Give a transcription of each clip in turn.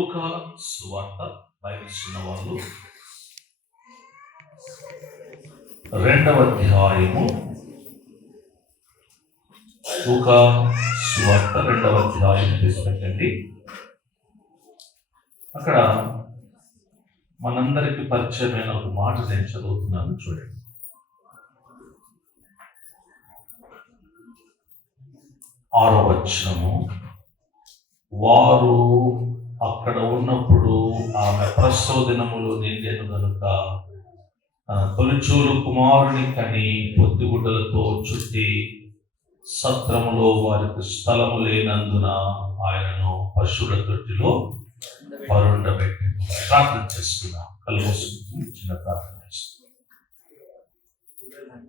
లూకా సువార్త బైబిల్ చిన్నవాళ్ళు 2వ అధ్యాయము. లూకా సువార్త 2వ అధ్యాయం తీసుకెళ్ళండి. అక్కడ మనందరికీ పరిచయమైన ఒక మాట నేను చదువుతున్నాను, చూడండి. ఆరవ వచనము. వారు అక్కడ ఉన్నప్పుడు ఆమె ప్రసవ దినములు నిండెను గనుక తొలిచూలు కుమారుని కని పొత్తిగుడ్డలతో చుట్టి సత్రములో వారికి స్థలము లేనందున ఆయనను పశువుల తొట్టిలో పరుండబెట్టి ప్రార్థన చేసుకున్నాం. కలుమోసుకుని చిన్న ప్రార్థన చేస్తున్నాం.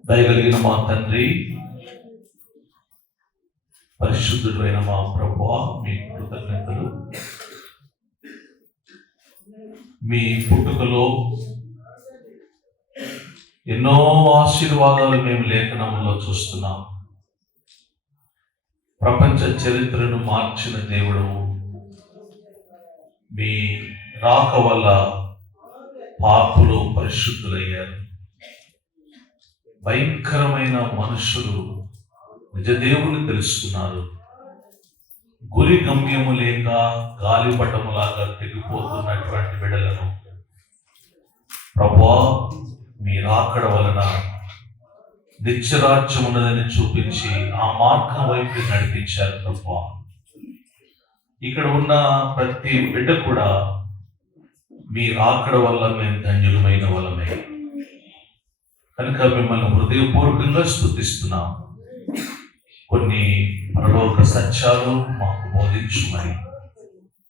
దయగలిగిన మా తండ్రి, పరిశుద్ధుడైన మా ప్రభువా, మీ కృతజ్ఞతలు. మీ పుట్టుకలో ఎన్నో ఆశీర్వాదాలు మేము లేఖనంలో చూస్తున్నాం. ప్రపంచ చరిత్రను మార్చిన దేవుడు, మీ రాక వల్ల పాపులు పరిశుద్ధులయ్యారు. భయంకరమైన మనుషులు నిజదేవుని తెలుసుకున్నారు. గురి గమ్యము లేక గాలిపటములాగా తెగిపోతున్నటువంటి బిడ్డలను ప్రభువా, మీ రాకడ వలన నిత్యరాజ్యం ఉన్నదని చూపించి ఆ మార్గం వైపు నడిపించారు ప్రభువా. ఇక్కడ ఉన్న ప్రతి బిడ్డ కూడా మీ రాకడ వల్ల మేము ధన్యులమైన వల్లమే కనుక మిమ్మల్ని హృదయపూర్వకంగా స్తుతిస్తున్నాం. కొన్ని పరలోక సత్యాలు మాకు బోధించుమని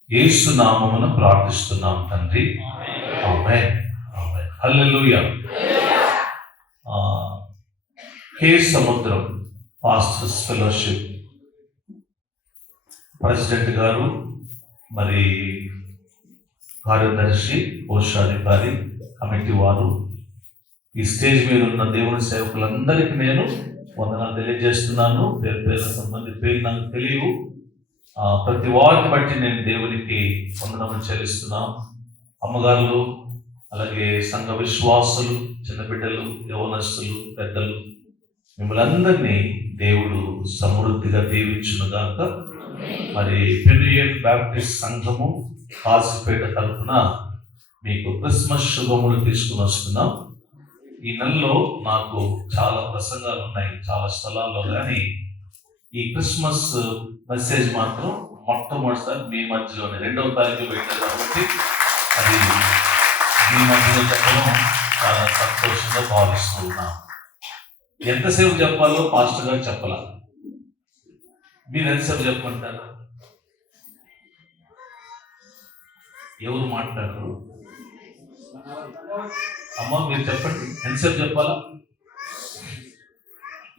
యేసు నామమున ప్రార్థిస్తున్నాం తండ్రి. ఆమేన్. ఆమేన్. హల్లెలూయా. కే సముద్రం పాస్టర్స్ ఫెలోషిప్ ప్రెసిడెంట్ గారు, మరి కార్యదర్శి, కోశాధికారి, కమిటీ వారు, ఈ స్టేజ్ మీద ఉన్న దేవుని సేవకులందరికీ నేను వందనాలు తెలియజేస్తున్నాను. పేరు సంబంధి పేరు నాకు తెలియవు. ప్రతి వారిని బట్టి నేను దేవునికి వందనములు చెల్లిస్తున్నాను. అమ్మగారులు, అలాగే సంఘ విశ్వాసులు, చిన్న బిడ్డలు, యవనస్తులు, పెద్దలు, మిమ్మల్ని అందరినీ దేవుడు సమృద్ధిగా దీవించునుగాక. మరి పెనుయేట్ బ్యాప్టిస్ట్ సంఘము కాసిపేట తరఫున మీకు క్రిస్మస్ శుభములు తీసుకుని వస్తున్నాం. ఈ నెలలో నాకు చాలా ప్రసంగాలు ఉన్నాయి చాలా స్థలాల్లో, కానీ ఈ క్రిస్మస్ మెసేజ్ మాత్రం మొట్టమొదటిసారి మీ మధ్యలోనే 2వ తారీఖు పెట్టారు కాబట్టి అది మీ మధ్యలో చెప్పడం చాలా సంతోషంగా భావిస్తూ ఉన్నాం. ఎంతసేపు చెప్పాలో పాస్టర్ గారు చెప్పాల. మీరు ఎంతసేపు చెప్పమంటారు? ఎవరు మాట్లాడరు? అమ్మ మీరు చెప్పండి, ఎంతసేపు చెప్పాలా?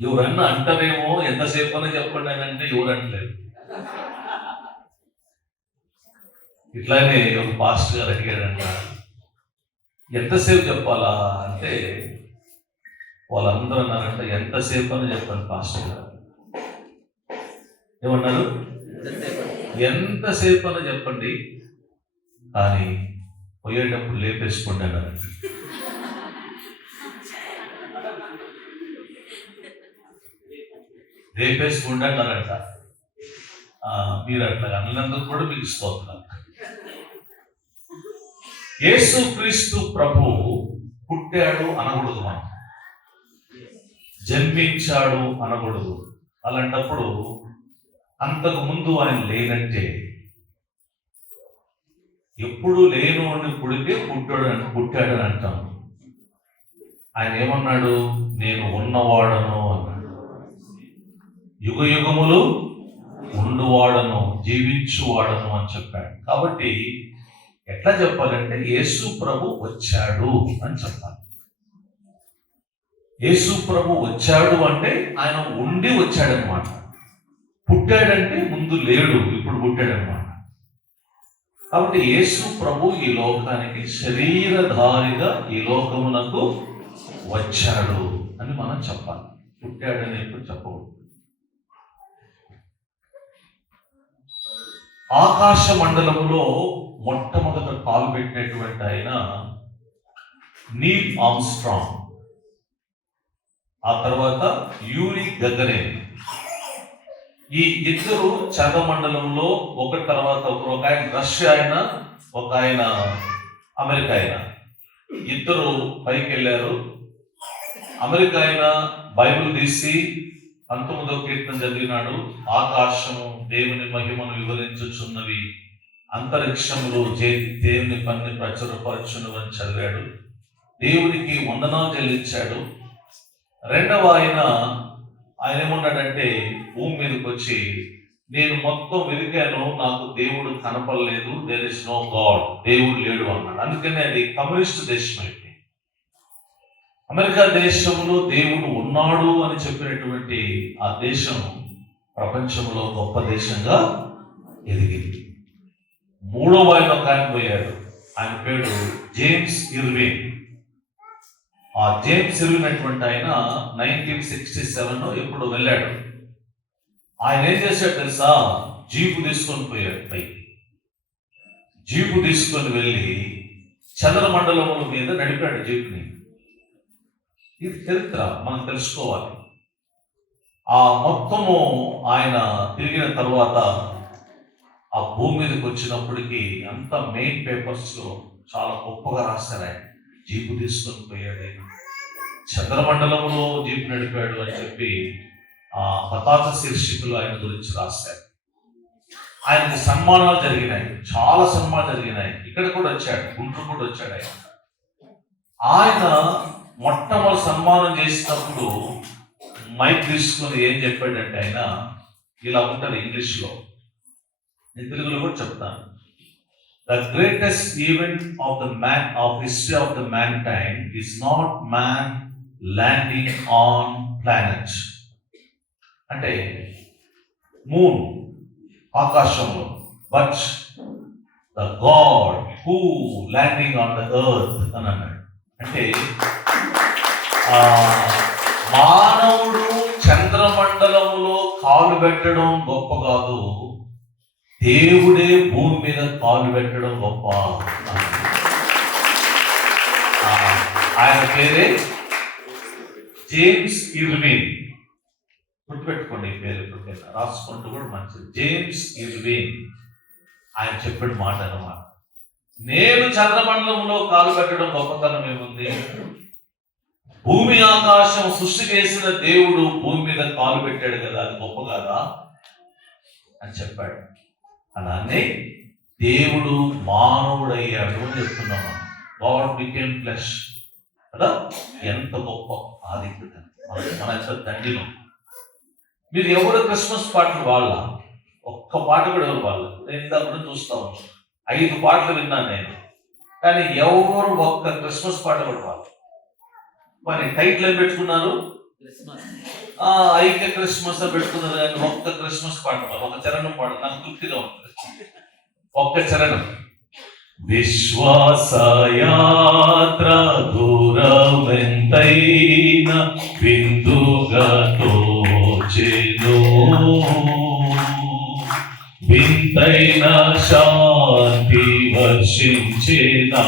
ఎవరన్నా అంటారేమో ఎంతసేపు అని చెప్పండి అని అంటే ఎవరు అంటలేదు. ఇట్లానే ఒక పాస్టర్ గారు అడిగాడంట, ఎంతసేపు చెప్పాలా అంటే వాళ్ళందరూ అన్నారంట, ఎంతసేపు అని చెప్పండి పాస్టర్ గారు. ఏమన్నారు? ఎంతసేపు అని చెప్పండి, కానీ పోయేటప్పుడు లేపేసుకోండి అన్నారు. లేపేసుకోండి అన్నారంట. మీరు అట్లా అన్నందుకు కూడా మీకు స్తోత్రం. యేసు క్రీస్తు ప్రభు పుట్టాడు అనకూడదు, మనం జన్మించాడు అనకూడదు. అలాంటప్పుడు అంతకు ముందు ఆయన లేనంటే, ఎప్పుడు లేను అని పుడితే పుట్టాడని అంటాం. ఆయన ఏమన్నాడు? నేను ఉన్నవాడను అన్నాడు. యుగ యుగములు ఉండువాడను, జీవించువాడను అని చెప్పాడు. కాబట్టి ఎట్లా చెప్పాలంటే యేసు ప్రభు వచ్చాడు అని చెప్పాలి. యేసు ప్రభు వచ్చాడు అంటే ఆయన ఉండి వచ్చాడనమాట. పుట్టాడంటే ముందు లేడు, ఇప్పుడు పుట్టాడనమాట. కాబట్టి యేసు ప్రభు ఈ లోకానికి శరీరధారిగా ఈ లోకమునకు వచ్చాడు అని మనం చెప్పాలి. పుట్టాడని ఎప్పుడు చెప్పకూడదు. ఆకాశ మండలములో మొట్టమొదట కాలు పెట్టినటువంటి ఆయన నీల్ ఆర్మ్స్ట్రాంగ్, ఆ తర్వాత యూరి గగరిన్. ఈ ఇద్దరు చంద్రమండలంలో ఒకటి తర్వాత ఒక ఆయన రష్యా ఆయన, ఒక ఆయన అమెరికా ఆయన, ఇద్దరు పైకి వెళ్ళారు. అమెరికా ఆయన బైబిల్ తీసి 19వ కీర్తన చదివినాడు. ఆకాశము దేవుని మహిమను వివరించుచున్నవి, అంతరిక్షములు దేవుని పని ప్రచురపరచును అని చదివాడు. దేవునికి వందనాలు చెల్లించాడు. రెండవ ఆయన ఏమన్నాడంటే, భూమి మీదకి వచ్చి నేను మొత్తం వెతికాను, నాకు దేవుడు కనపడలేదు, దేర్ ఇస్ నో గాడ్, దేవుడు లేడు అన్నాడు. అందుకనే అది కమ్యూనిస్ట్ దేశం అయిపోయింది. అమెరికా దేశంలో దేవుడు ఉన్నాడు అని చెప్పినటువంటి ఆ దేశం ప్రపంచంలో గొప్ప దేశంగా ఎదిగింది. మూడవ ఆయన ఒక ఆయన పోయాడు, ఆయన పేరు జేమ్స్ ఇర్విన్. ఆ జేమ్స్ ఇర్విన్ అటువంటి ఆయన 1967 ఎప్పుడు వెళ్ళాడు. ఆయన ఏం చేశాడు తెలుసా? జీపు తీసుకొని పోయాడు పైకి. జీపు తీసుకొని వెళ్ళి చంద్రమండలముల మీద నడిపాడు జీపుని. ఇది చరిత్ర మనం తెలుసుకోవాలి. ఆ మొత్తము ఆయన తిరిగిన తర్వాత ఆ భూమి మీదకి వచ్చినప్పటికీ అంత మెయిన్ పేపర్స్లో చాలా గొప్పగా రాశారు. ఆయన జీపు తీసుకొని పోయాడు, ఆయన చంద్రమండలంలో జీపు నడిపాడు అని చెప్పి ఆ పతాక శీర్షికలు ఆయన గురించి రాశారు. ఆయనకి సన్మానాలు జరిగినాయి, చాలా సన్మానాలు జరిగినాయి. ఇక్కడ కూడా వచ్చాడు, గుంటూరు కూడా వచ్చాడు. ఆయన మొట్టమొదటి సన్మానం చేసినప్పుడు మైక్ తీసుకుని ఏం చెప్పాడంటే, ఆయన ఇలా ఉంటుంది ఇంగ్లీష్లో, నేను తెలుగులో కూడా చెప్తాను. The greatest event of history of the mankind is not man landing on planet. అంటే మూన్ ఆకాశంలో, but the God who landing on the earth అని అన్నాడు. అంటే మానవుడు చంద్రమండలంలో కాలు పెట్టడం గొప్ప కాదు, దేవుడే భూమి మీద కాలు పెట్టడం గొప్ప. ఆయన పేరే జేమ్స్ ఇర్విన్. గుర్తుపెట్టుకోండి ఈ పేరు, ఎప్పటికైనా రాసుకుంటూ కూడా మంచిది. జేమ్స్ ఇర్విన్ ఆయన చెప్పిన మాట అన్నమాట. నేను చంద్రమండలంలో కాలు పెట్టడం గొప్పతనం ఏముంది? భూమి ఆకాశం సృష్టి చేసిన దేవుడు భూమి మీద కాలు పెట్టాడు కదా, అది గొప్ప కదా అని చెప్పాడు. అలానే దేవుడు మానవుడయ్యాడు అని చెప్తున్నాము. గాడ్ బికేమ్ ఫ్లెష్ కదా, ఎంత గొప్ప ఆధిక్యత, మన ఎంత దండిలో. మీరు ఎవరు క్రిస్మస్ పాటలు వాళ్ళ ఒక్క పాట కూడా ఎవరు వాళ్ళు, ఇందాక చూస్తాము 5 పాటలు విన్నాను నేను, కానీ ఎవరు ఒక్క క్రిస్మస్ పాట కూడా వాళ్ళు. మరి టైటిల్ ఏం పెట్టుకున్నారు? ఐక్య క్రిస్మస్ పెట్టుకున్నారు, కానీ ఒక్క క్రిస్మస్ పాట, ఒక చరణం పాట నాకు తృప్తిగా ఉంటుంది. ఒక్క చరణం. విశ్వాసయాత్ర దూరమెంతైన బిందుగా తోచెను, వింతైన శాంతి వర్షించినాలు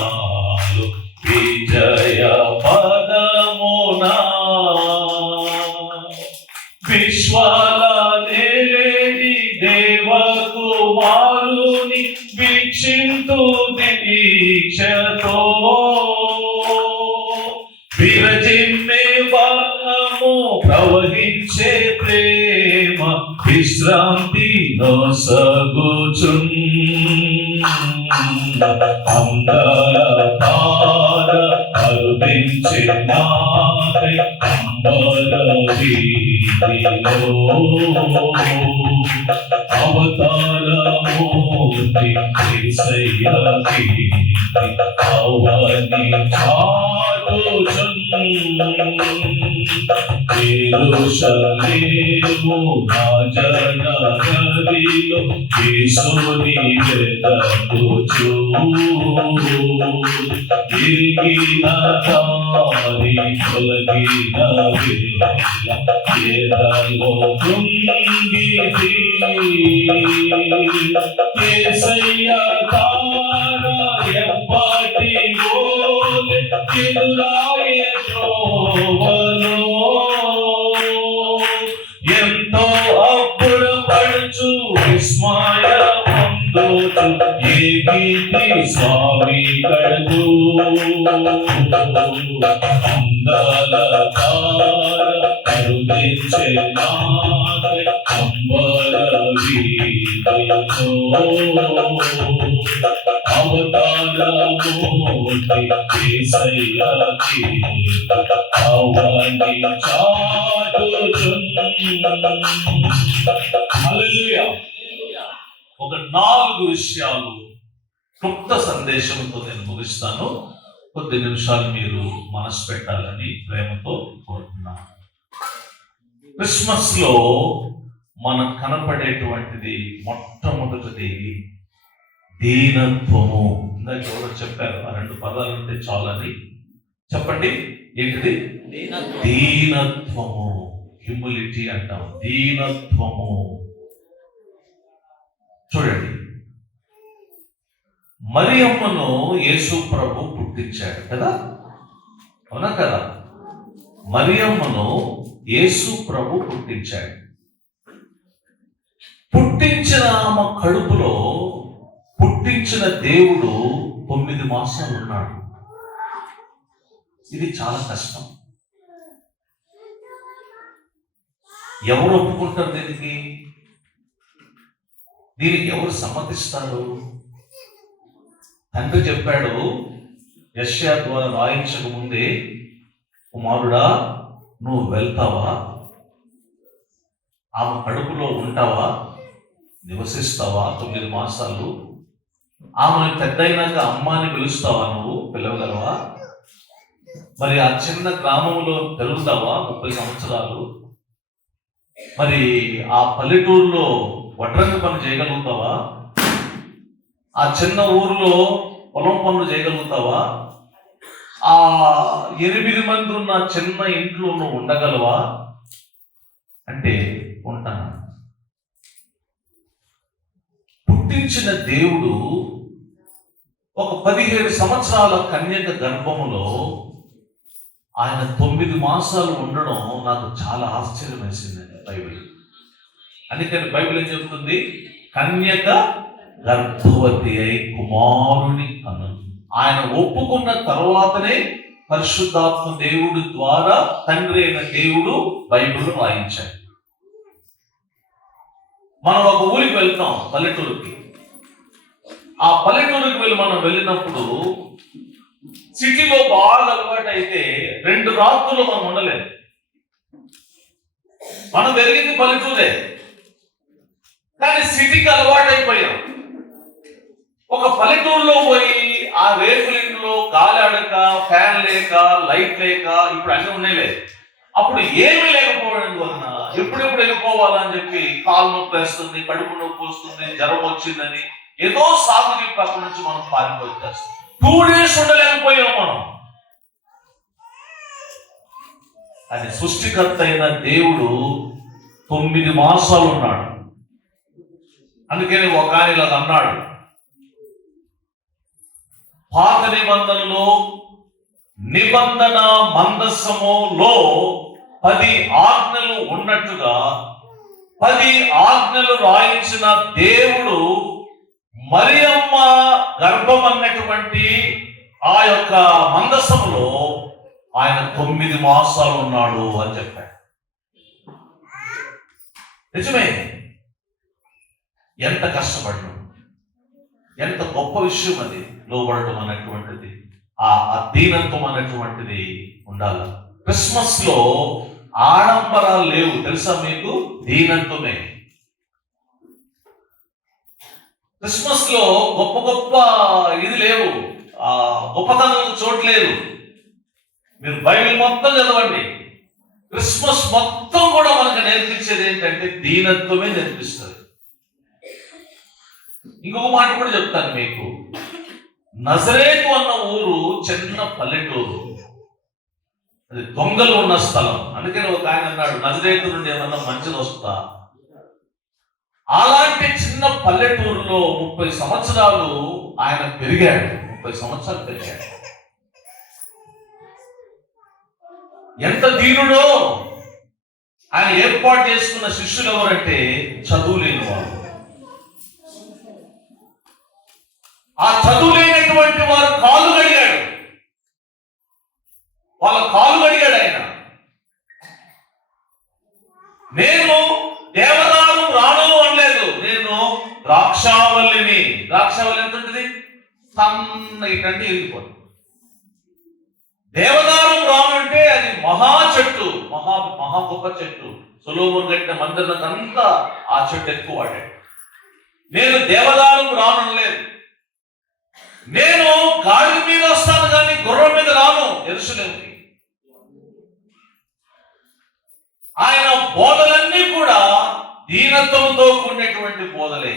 విజయ పదమునా. విశ్వాల నేలేని దేవకుమారుని వీక్షింతు దీక్షతో, విరజిమ్మే బాణము ప్రవహించే ప్రేమ విశ్రాంతి నొసగుచున్. అంగళ పాద అర్పించే నాకై అంబర వీధిలో, అవతారమూర్తి యేసయ్య కీర్తి అవని చాటుచున్. యెరూషలేము నా జనగదిలో యేసుని వెదకుచు, ఇరిగిన దారి తొలగిన వేళ ఎదలో కృంగితి, యేసయ్య తార ఎప్పటి ఓలె ఎదురాయే త్రోవలో ఎంతో అబ్బురపడుచు విస్మయ పొందుచు ఏ గీతి స్వామి కడుగు అందాల తార కరుణించే నాథ అంబర వీధిలో అవతారమూర్తి యేసయ్యకి అవని హల్లెలూయా. ఒక 4 విషయాలు క్లుప్త సందేశంతో నేను ముగిస్తాను. కొద్ది నిమిషాలు మీరు మనసు పెట్టాలని ప్రేమతో కోరుతున్నాను. క్రిస్మస్ లో మనకు కనపడేటువంటిది మొట్టమొదటిది దీనత్వము. ఇందాక ఎవరో చెప్పారు, ఆ 2 పదాలు ఉంటే చాలని. చెప్పండి, ఏంటిది? దీనత్వము. హ్యూమిలిటీ అంటాం, దీనత్వము. చూడండి, మరియమ్మను యేసు ప్రభు పుట్టించాడు కదా, అవునా కదా? మరియమ్మను యేసు ప్రభు పుట్టించాడు. పుట్టించిన ఆమె కడుపులో పుట్టించిన దేవుడు 9 మాసాలు ఉన్నాడు. ఇది చాలా కష్టం. ఎవరు ఒప్పుకుంటారు దీనికి? దీనికి ఎవరు సమ్మతిస్తారు? తండ్రి చెప్పాడు యెషయా ద్వారా రాయించక ముందే, కుమారుడా నువ్వు వెళ్తావా, ఆమె కడుపులో ఉంటావా, నివసిస్తావా 9 మాసాలు, ఆమె పెద్దయినాక అమ్మ అని పిలుస్తావా, నువ్వు పిలవగలవా? మరి ఆ చిన్న గ్రామంలో పెరుగుతావా 30 సంవత్సరాలు? మరి ఆ పల్లెటూరులో వడ్రంగి పని చేయగలుగుతావా? ఆ చిన్న ఊరిలో పొలం పనులు చేయగలుగుతావా? ఆ 8 మంది ఉన్న చిన్న ఇంట్లో నువ్వు ఉండగలవా అంటే ఉంటాను. పుట్టించిన దేవుడు ఒక 17 సంవత్సరాల కన్యక గర్భములో ఆయన 9 మాసాలు ఉండడం నాకు చాలా ఆశ్చర్యం వేసిందండి బైబిల్. అందుకని బైబిల్ ఏం చెప్తుంది? కన్యక గర్భవతి అయి కుమారుని కను. ఆయన ఒప్పుకున్న తర్వాతనే పరిశుద్ధాత్మ దేవుడి ద్వారా తండ్రి అయిన దేవుడు బైబిల్ రాయించాడు. మనం ఒక ఊరికి వెళ్తాం, పల్లెటూరుకి. ఆ పల్లెటూరుకి మనం వెళ్ళినప్పుడు సిటీలో బాగా అలవాటు అయితే 2 రాత్రులు మనం ఉండలేము. మనం పెరిగింది పల్లెటూరే, కానీ సిటీకి అలవాటు అయిపోయాం. ఒక పల్లెటూరులో పోయి ఆ రేకులింట్లో గాలి ఆడక, ఫ్యాన్ లేక, లైట్ లేక, ఇప్పుడు అన్నీ ఉన్నాయిలే, అప్పుడు ఏమీ లేకపోవడం వలన ఎప్పుడెప్పుడు వెళ్ళిపోవాలని చెప్పి కాలు నొప్పి వేస్తుంది, కడుపు నొప్పి వస్తుంది, జ్వరం వచ్చిందని ఏదో సాగు చెప్పి అక్కడి నుంచి మనం పారిపోయేస్తాం. 2 days ఉండలేకపోయాం మనం. అది సృష్టికర్త అయిన దేవుడు 9 మాసాలు ఉన్నాడు. అందుకని ఒక ఆయన ఇలా అన్నాడు, పాత నిబంధనలో నిబంధన మందసములో 10 ఆజ్ఞలు ఉన్నట్టుగా 10 ఆజ్ఞలు రాయించిన దేవుడు మరియమ్మ గర్భం అన్నటువంటి ఆ యొక్క మందసములో ఆయన 9 మాసాలు ఉన్నాడు అని చెప్పాడు. నిజమే, ఎంత కష్టపడ్డాడు, ఎంత గొప్ప విషయం అది. లోబడటం అనేటువంటిది, ఆ దీనత్వం అనేటువంటిది ఉండాలి. క్రిస్మస్ లో ఆడంబరాలు లేవు, తెలుసా మీకు? దీనత్వమే. క్రిస్మస్ లో గొప్ప గొప్ప ఇది లేవు, ఆ గొప్పతనం చోట్లేదు. మీరు బైబిల్ మొత్తం చదవండి, క్రిస్మస్ మొత్తం కూడా మనకు నేర్పించేది ఏంటంటే దీనత్వమే నేర్పిస్తుంది. ఇంకొక మాట కూడా చెప్తాను మీకు. నజరేతు అన్న ఊరు చిన్న పల్లెటూరు, అది దొంగలు ఉన్న స్థలం. అందుకని ఒక ఆయన అన్నాడు, నజరేతు నుండి ఏమన్నా మంచిది వస్తా? అలాంటి చిన్న పల్లెటూరులో 30 సంవత్సరాలు ఆయన పెరిగాడు. 30 సంవత్సరాలు పెరిగాడు. ఎంత దీనుడో! ఆయన ఏర్పాటు చేసుకున్న శిష్యులు ఎవరంటే చదువు లేని వారు. ఆ చదువు లేనటువంటి వారు కాలు కడిగాడు. వాళ్ళ కాలు కడిగాడు ఆయన. నేను దేవదారు రాను అనలేదు, నేను ద్రాక్షావల్లిని. ద్రాక్షావల్లి ఎంత ఉంటుంది? సన్న ఇటంటే వెళ్ళిపోతుంది. దేవదారు రాను అంటే అది మహా చెట్టు, మహా గొప్ప చెట్టు. సొలొమోను కట్టిన మందిరంకంతా ఆ చెట్టు ఎక్కువ వాడాడు. నేను దేవదారు రాను అనలేదు. నేను గాడి మీద వస్తాను కానీ గుర్రం మీద రాను యెరూషలేముకి. ఆయన బోధలన్నీ కూడా దీనత్వంతో కూడినటువంటి బోధలే.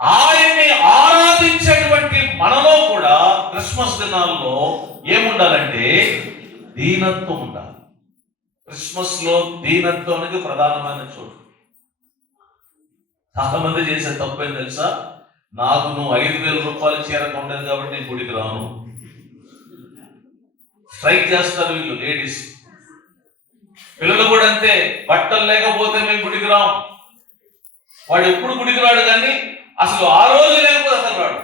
ఆయన్ని ఆరాధించేటువంటి మనలో కూడా క్రిస్మస్ దినాల్లో ఏముండాలంటే దీనత్వం ఉండాలి. క్రిస్మస్ లో దీనత్వానికి ప్రధానమైన చోటు. చాలా మంది చేసే తప్పేం తెలుసా? నాకు నువ్వు 5,000 రూపాయలు చీర కొనలేదు కాబట్టి నేను గుడికి రాను. స్ట్రైక్ చేస్తారు వీళ్ళు లేడీస్. పిల్లలు కూడా అంతే, బట్టలు లేకపోతే మేము గుడికి రాము. వాడు ఎప్పుడు గుడికి రాడు, కానీ అసలు ఆ రోజు లేకపోతే అసలు రాడు.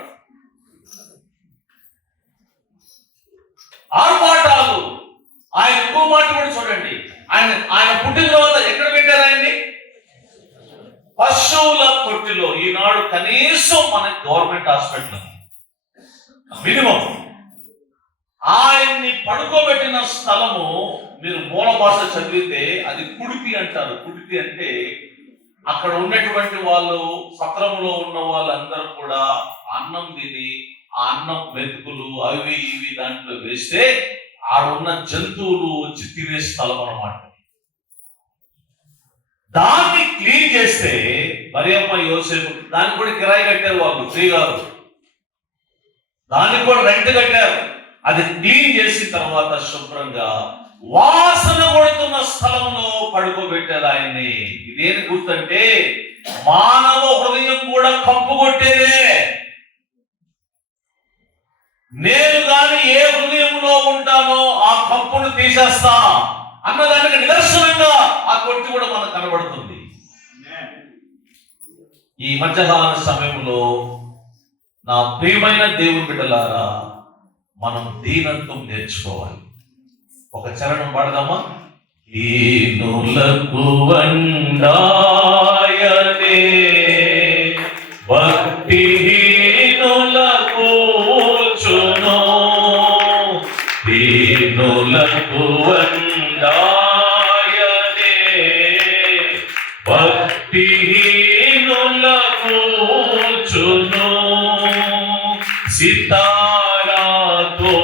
ఆర్పాటాలు. ఆయన ఎక్కువ మాట కూడా చూడండి. ఆయన పుట్టిన తర్వాత ఎక్కడ పెట్టారు ఆయన్ని? పశువుల కొట్టిలో. ఈనాడు కనీసం మన గవర్నమెంట్ హాస్పిటల్ మినిమం. ఆయన్ని పడుకోబెట్టిన స్థలము మీరు మూల భాష చదివితే అది కుడిపి అంటారు. కుడిపి అంటే అక్కడ ఉన్నటువంటి వాళ్ళు, సత్రంలో ఉన్న వాళ్ళందరూ కూడా అన్నం తిని ఆ అన్నం మెతుకులు అవి ఇవి దాంట్లో వేస్తే ఆడున్న జంతువులు వచ్చి తినే స్థలం అన్నమాట. దాన్ని క్లీన్ చేస్తే మరియమ్మ యోసేపు, దానికి కూడా కిరాయి కట్టారు వాళ్ళు, ఫ్రీ కాదు. దానికి కూడా రెంట్ కట్టారు. అది క్లీన్ చేసిన తర్వాత శుభ్రంగా వాసన కొడుతున్న స్థలంలో పడుకోబెట్టారు ఆయన్ని. ఇదేని గుర్తంటే మానవ హృదయం కూడా కంపు కొట్టేదే. నేను గాని ఏ హృదయంలో ఉంటానో ఆ కంపును తీసేస్తా అన్నదానికి నిదర్శనంగా ఆ కొట్టి కూడా మనకు కనబడుతుంది. ఈ మధ్యాహ్న సమయంలో నా ప్రియమైన దేవుని బిడ్డలారా, మనం దీనత్వం నేర్చుకోవాలి. ఒక చరణం పాడదామా? దీనులకు వండాయనే భక్తిహీనులకు కూర్చును, దీనులకు వండాయనే భక్తిహీనులకు కూర్చును, సితారాతో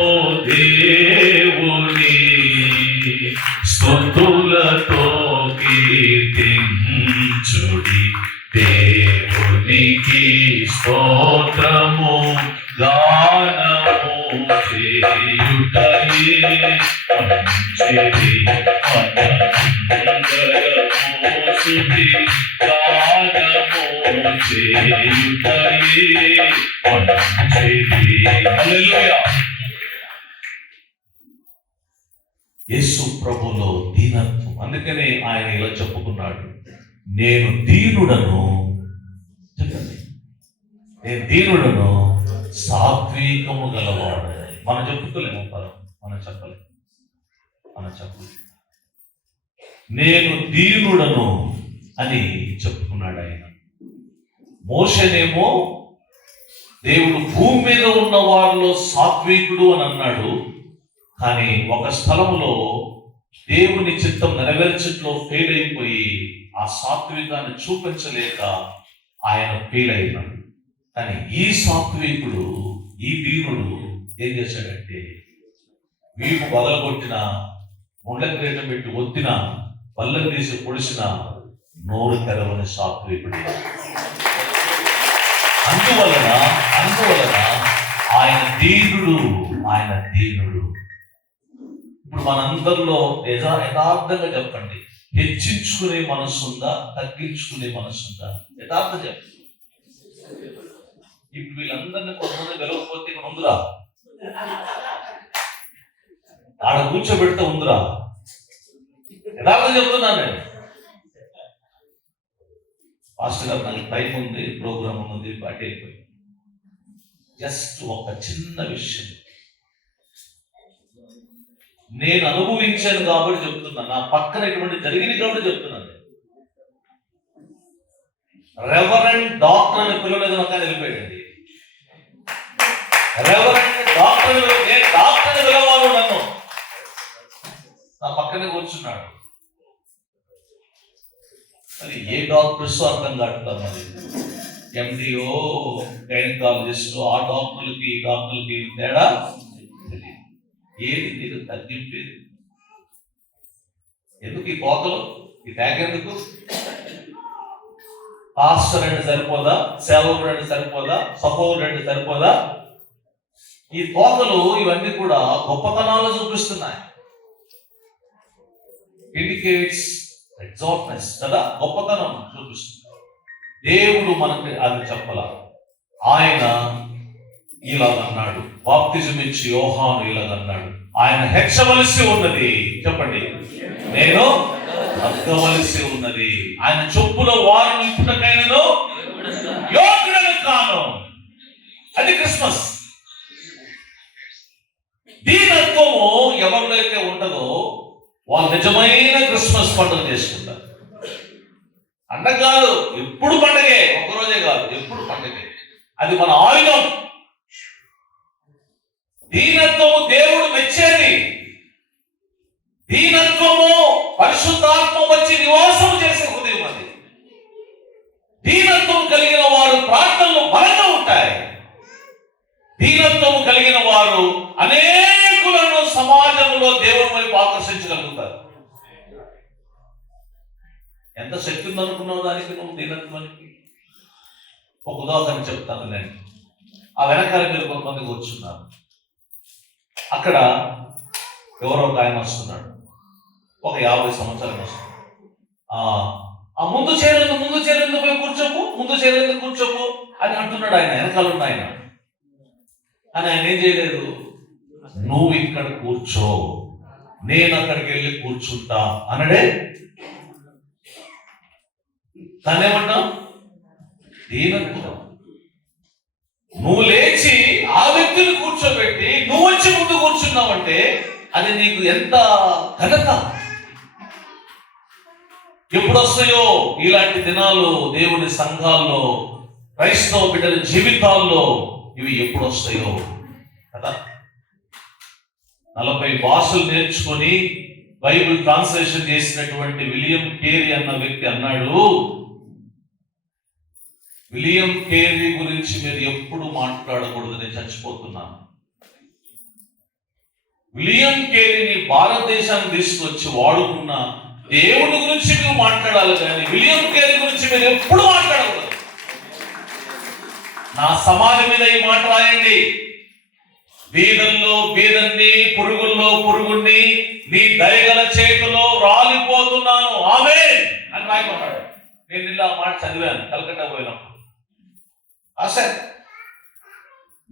దేవుని స్తుతులతో కీర్తించుడి, దేవునికి స్తోత్రము గానము చేయుటయే మంచిది, మనందరము స్తుతి గానము చేయుటయే మంచిది. హల్లెలూయా. యేసు ప్రభులో దీనత్వం. అందుకనే ఆయన ఇలా చెప్పుకున్నాడు, నేను దీనుడను. చెప్పండి, నేను దీనుడను, సాత్వికము గలవాడు. మనం చెప్పుకోలేము పదం, మనం చెప్పలేము. నేను దీనుడను అని చెప్పుకున్నాడు ఆయన. మోషేనేమో దేవుడు భూమి మీద ఉన్న వారిలో సాత్వికుడు అని అన్నాడు. కానీ ఒక స్థలంలో దేవుని చిత్తం నెరవేర్చట్లో ఫెయిల్ అయిపోయి ఆ సాత్వికాన్ని చూపించలేక ఆయన ఫెయిల్ అయినాడు. కానీ ఈ సాత్వికుడు, ఈ దీనుడు ఏం చేశాడంటే, వీపు బదలగొట్టిన, ముండ్ల క్రీటం పెట్టి ఒత్తిన, పళ్ళం తీసి పొడిసిన, నోరు తెరవని సాత్వికుడు. అందువలన ఆయన దీనుడు. ఇప్పుడు మనందరిలో యథార్థంగా చెప్పండి, హెచ్చించుకునే మనసు ఉందా, తగ్గించుకునే మనసు ఉందా? యథార్థం చెప్పు. ఇప్పుడు వీళ్ళందరినీ కొంతమంది వెలవకపోతే ఇక్కడ ఉందిరా, ఆడ కూర్చోబెడితే ఉందిరా. యథార్థం చెప్తున్నాను నేను. పాస్టర్ గారు నాకు టైం ఉంది, ప్రోగ్రామ్ ఉంది, పార్టీ అయిపోయి జస్ట్ ఒక చిన్న విషయం నేను అనుభవించాను కాబట్టి చెప్తున్నా. నా పక్కన ఇటువంటి జరిగింది కాబట్టి చెప్తున్నాను. రెవరెండ్ డాక్టర్ అని పిల్లలేదు నాకు వెళ్ళిపోయాడండి. రెవరెండ్ డాక్టర్ డాక్టర్ పిలవాలి నన్ను, నా పక్కనే కూర్చున్నాడు. మరి ఏ డాక్టర్స్ అర్థం కావట్లేదు. మరి ఎండిఓ, గైనకాలజిస్ట్, ఆ డాక్టర్లకి ఈ డాక్టర్లకి తేడా తెలియదు. ఏది మీరు తగ్గింపేది ఎందుకు? ఈ కోతలు, ఈ ట్యాగ్ ఎందుకు? పాస్టర్ అంటే సరిపోదా? సేవకుడు అంటే సరిపోదా? సపోర్ట్ అంటే సరిపోదా? ఈ కోతలు ఇవన్నీ కూడా గొప్పతనాలు చూపిస్తున్నాయి. ఇండికేట్స్ ఎగ్జాల్ట్నెస్ కదా, గొప్పతనం చూపిస్తుంది. దేవుడు మనకి అది చెప్పలా. ఆయన ఇలాగన్నాడు, బాప్తిజం ఇచ్చి యోహాను ఇలాగన్నాడు, ఆయన హెచ్చవలసి ఉన్నది, చెప్పండి, నేను తగ్గవలసి ఉన్నది. ఆయన చొప్పున వారు నింపుటకైనను యోగ్యుడను కాను. అది క్రిస్మస్. దీనత్వము ఎవరిలో అయితే ఉంటుందో వాళ్ళు నిజమైన క్రిస్మస్ పండుగ చేసుకుంటారు. పండగ కాదు, ఎప్పుడు పండగే, ఒక్కరోజే కాదు, ఎప్పుడు పండగే. అది మన ఆయుధం. దీనత్వము దేవుడు మెచ్చేది. దీనత్వము పరిశుద్ధాత్మ వచ్చి నివాసం చేసే హృదయం అది. దీనత్వం కలిగిన వారు ప్రార్థనలు బలంగా ఉంటాయి. దీనత్వం కలిగిన వారు అనేకులను సమాజంలో దేవుని వైపు ఆకర్షించగలుగుతారు. ఎంత శక్తి ఉందనుకున్నావు దానికి నువ్వు దీనత్వానికి? ఒక ఉదాహరణ చెప్తాను నేను. ఆ వెనకాల మీరు కొంతమంది కూర్చున్నారు. అక్కడ ఎవరో ఒక ఆయన వస్తున్నాడు, ఒక 50 సంవత్సరాలు వస్తున్నాడు. ఆ ముందు చేరేందుకు పోయి కూర్చోపు, ముందు చేరేందుకు కూర్చోపు అని అంటున్నాడు ఆయన, వెనకాల ఉన్న ఆయన. అని ఆయన ఏం చేయలేదు, నువ్వు ఇక్కడ కూర్చో, నేను అక్కడికి వెళ్ళి కూర్చుంటా అనడే. దాన్ని ఏమంటాం? దీనత్వం. నువ్వు లేచి ఆ వ్యక్తిని కూర్చోబెట్టి నువ్వు వచ్చి ముందు కూర్చున్నావంటే అది నీకు ఎంత ఘనత. ఎప్పుడు వస్తాయో ఇలాంటి దినాలు దేవుని సంఘాల్లో, క్రైస్తవ బిడ్డల జీవితాల్లో ఇవి ఎప్పుడు వస్తాయో కదా. 40 భాషలు నేర్చుకొని బైబిల్ ట్రాన్స్లేషన్ చేసినటువంటి విలియం కేరీ అన్న వ్యక్తి అన్నాడు, విలియం కేరీ గురించి మీరు ఎప్పుడు మాట్లాడకూడదు, నేను చచ్చిపోతున్నాను. విలియం కేరీని భారతదేశాన్ని తీసుకొచ్చి వాడుకున్న దేవుని గురించి మీరు మాట్లాడాలి, కానీ విలియం కేరీ గురించి మీరు ఎప్పుడు మాట్లాడకూడదు. నా సమాధి మీద ఈ మాట రాయండి, బీదల్లో బీదన్ని, పురుగుల్లో పురుగుణ్ణి నీ దయగల చేతిలో రాలిపోతున్నాను, ఆమేన్ అని రాయమన్నాడు. నేను ఇలా మాట చదివాను కలకత్తా పోయినప్పుడు.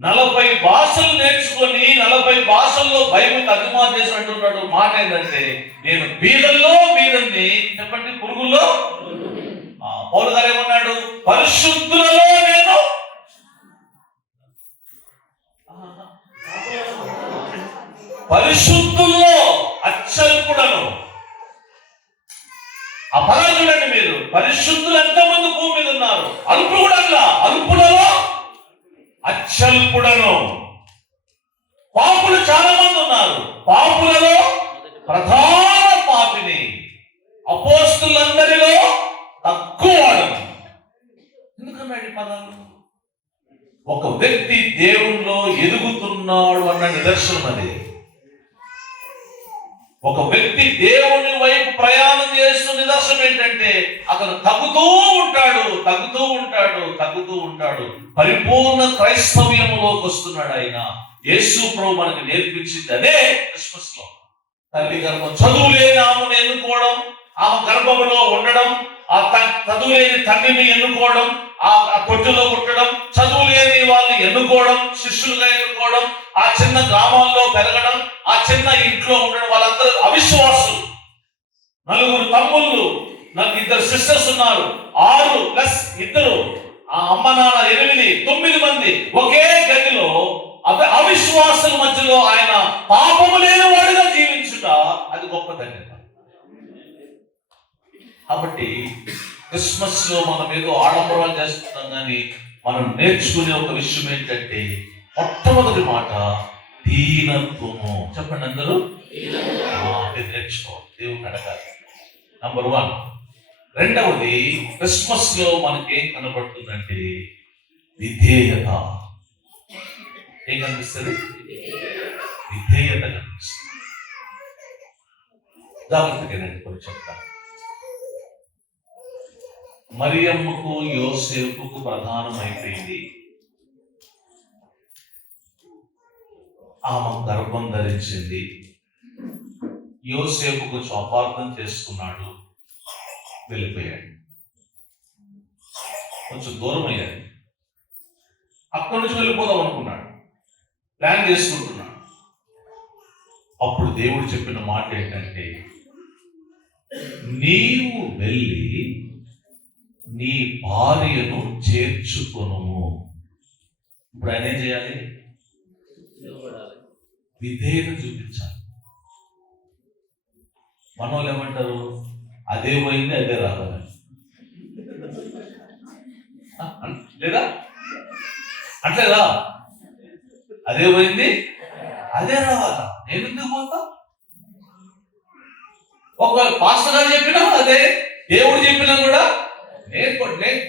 40 భాషలు నేర్చుకొని 40 భాషల్లో బైబిల్ తర్జుమా చేసినట్టున్నాడు. మాట ఏంటంటే, నేను బీదల్లో బీదన్ని, చెప్పండి, పురుగుల్లో. పౌలు గారు ఏమన్నాడు? పరిశుద్ధులలో నేను పరిశుద్ధుల్లో అత్యల్పుడను. అపరాధులండి మీరు. పరిశుద్ధులు ఎంతమంది భూమి మీద ఉన్నారు? అల్పుడు కూడా, అల్పులలో అత్యల్పుడను. పాపులు చాలా మంది ఉన్నారు, పాపులలో ప్రధాన పాపిని, అపోస్తులందరిలో తక్కువ వాడను. ఎందుకన్నాడు పదాలు? ఒక వ్యక్తి దేవునిలో ఎదుగుతున్నాడు అన్న నిదర్శనం అది. ఒక వ్యక్తి దేవుని వైపు ప్రయాణం చేస్తున్న నిదర్శనం ఏంటంటే, అతను తగ్గుతూ ఉంటాడు. పరిపూర్ణ క్రైస్తవ్యంలోకి వస్తున్నాడు ఆయన. యేసు ప్రభు మనకి నేర్పించింది అదే క్రిస్మస్ లో. తల్లి గర్భం, చదువు లేని ఆమెను ఎన్నుకోవడం, ఆమె గర్భంలో ఉండడం, ఆ చదువు లేని తండ్రిని ఎన్నుకోవడం, ఆ కొట్టులో పుట్టడం, చదువు లేని వాళ్ళని ఎన్నుకోవడం, శిష్యులుగా ఎన్నుకోవడం, ఆ చిన్న గ్రామాల్లో పెరగడం, ఆ చిన్న ఇంట్లో ఉండడం, వాళ్ళందరూ అవిశ్వాసులు. 4 తమ్ముళ్ళు, నాకు 2 సిస్టర్స్ ఉన్నారు, 6 ప్లస్ 2, ఆ అమ్మ నాన్న 8, 9 మంది ఒకే గదిలో అవిశ్వాసుల మధ్యలో ఆయన పాపము లేని వాడుగా జీవించుట, అది గొప్ప ధన్యత. కాబట్టి క్రిస్మస్ లో మనం ఏదో ఆడంబరాలు చేస్తున్నాం, కానీ మనం నేర్చుకునే ఒక విషయం ఏంటంటే, మొట్టమొదటి మాట దీనత్వము. చెప్పండి అందరూ, నేర్చుకోవాలి, దేవుని అడగాలి. నంబర్ 1. రెండవది, క్రిస్మస్ లో మనకేం కనబడుతుందంటే విధేయత. ఏం కనిపిస్తుంది? విధేయత కనిపిస్తుంది. జాగ్రత్తగా కొన్ని చెప్తాను. మరియమ్మకు యోసేపుకు ప్రధానమైపోయింది. ఆమె గర్భం ధరించింది. యోసేపుకు అపార్థం చేసుకున్నాడు, వెళ్ళిపోయాడు, కొంచెం దూరం అయ్యాడు. అక్కడి నుంచి వెళ్ళిపోదాం అనుకున్నాడు, ప్లాన్ చేసుకుంటున్నాడు. అప్పుడు దేవుడు చెప్పిన మాట ఏంటంటే, నీవు వెళ్ళి నీ భార్యను చేర్చుకొనుము. ఇప్పుడు ఆయన ఏం చేయాలి? విధేయత చూపించాలి. మన వాళ్ళు ఏమంటారు? అదే పోయింది అదే రావాలి, లేదా అంటేదా? అదే పోయింది అదే రావాలా, నేను ఎందుకు పోతా? ఒకవేళ పాస్టర్ గారు చెప్పినా అదే, దేవుడు చెప్పినా కూడా నేను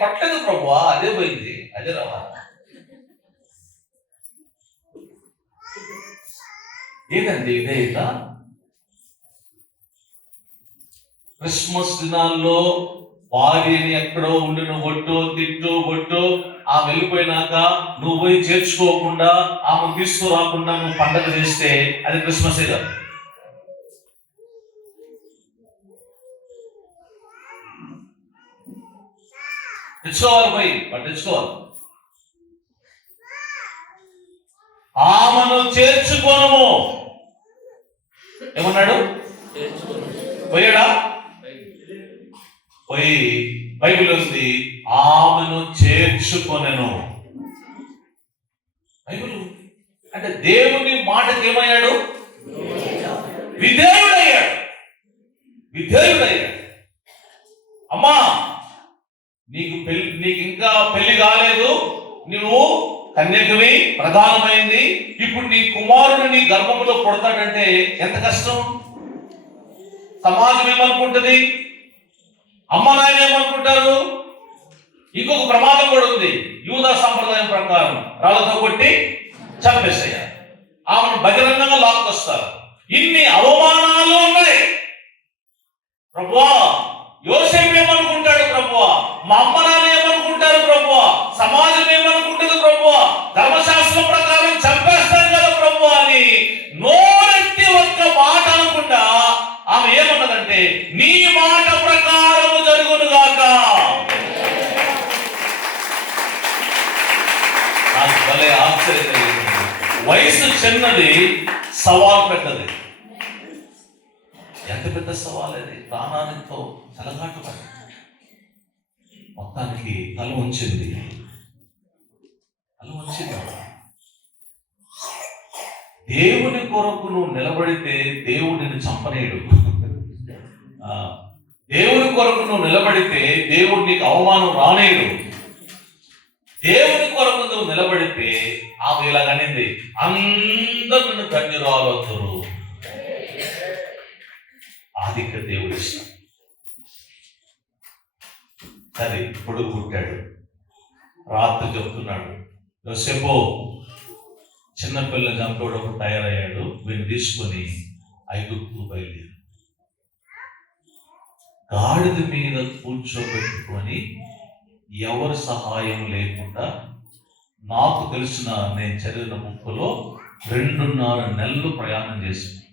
పట్టలేదు ప్రభువా, అదే పోయింది అదే రావాలా. ఏదండి ఇదేదా? క్రిస్మస్ దినాల్లో భార్యని ఎక్కడో ఉండి నువ్వు కొట్టు ఆమె వెళ్ళిపోయినాక నువ్వు పోయి చేర్చుకోకుండా, ఆమె తీసుకురాకుండా నువ్వు పండగ చేస్తే అది క్రిస్మసే కాదు. తెచ్చుకోవాలి, పోయి తెచ్చుకోవాలి. ఆమెను చేర్చుకోను ఏమన్నాడు? పోయాడా? పోయి బైబిల్ ఉంది, ఆమెను చేర్చుకొనెను. బైబిల్ అంటే దేవుని మాటకి ఏమయ్యాడు? విధేయుడయ్యాడు. అమ్మా, నీకు ఇంకా పెళ్లి కాలేదు, నువ్వు కన్యకవి, ప్రధానమైంది, ఇప్పుడు నీ కుమారుడు నీ గర్భంలో పుడతాడంటే ఎంత కష్టం. సమాజం ఏమనుకుంటుంది? అమ్మ నాయన ఏమనుకుంటారు? ఇంకొక ప్రమాదం కూడా ఉంది. యూదా సంప్రదాయం ప్రకారం రాళ్లతో కొట్టి చంపేసేయాలి, ఆమెను బహిరంగంగా లాక్కొస్తారు. ఇన్ని అవమానాలు ఉన్నాయి. ప్రభువా, యోసేపు ఏమనుకుంటాడు? ప్రభువా, మా అమ్మ నాన్న ఏమనుకుంటారు? ప్రభువా, సమాజం ఏమనుకుంటుంది? ప్రభువా, ధర్మశాస్త్రం ప్రకారం చంపేస్తాను కదా ప్రభువా అని నోరెత్తి ఒక్క మాట అనుకుంటా ఆమె ఏమన్నదంటే, నీ మాట ప్రకారం జరుగునుగాక. నాకు భలే ఆశ్చర్యం కలిగింది. వయసు చిన్నది, సవాల్ పెద్దది. ఎంత పెద్ద సవాల్ అది! ప్రాణాలతో చెలగాట పడింది. మొత్తానికి తల ఉంచింది. దేవుని కొరకు నువ్వు నిలబడితే దేవుడిని చంపనేడు. దేవుని కొరకు నువ్వు నిలబడితే దేవుడు నీకు అవమానం రానేడు. దేవుని కొరకు నువ్వు నిలబడితే ఆమె ఇలాగనింది, అందరూ నన్ను ధన్యురాలవుతారు. ఆదిక దేవుడు ఇష్టం. సరే, కొడుకు పుట్టాడు. రాత్రి చెప్తున్నాడు, యోసేపు చిన్నపిల్ల చంపేటప్పుడు తయారయ్యాడు, వీడిని తీసుకొని ఐగుప్తు బయలుదేరి గాడిద మీద కూర్చోబెట్టుకొని ఎవరి సహాయం లేకుండా, నాకు తెలిసిన నేను చదివిన బుక్కులో 2.5 నెలలు ప్రయాణం చేసింది.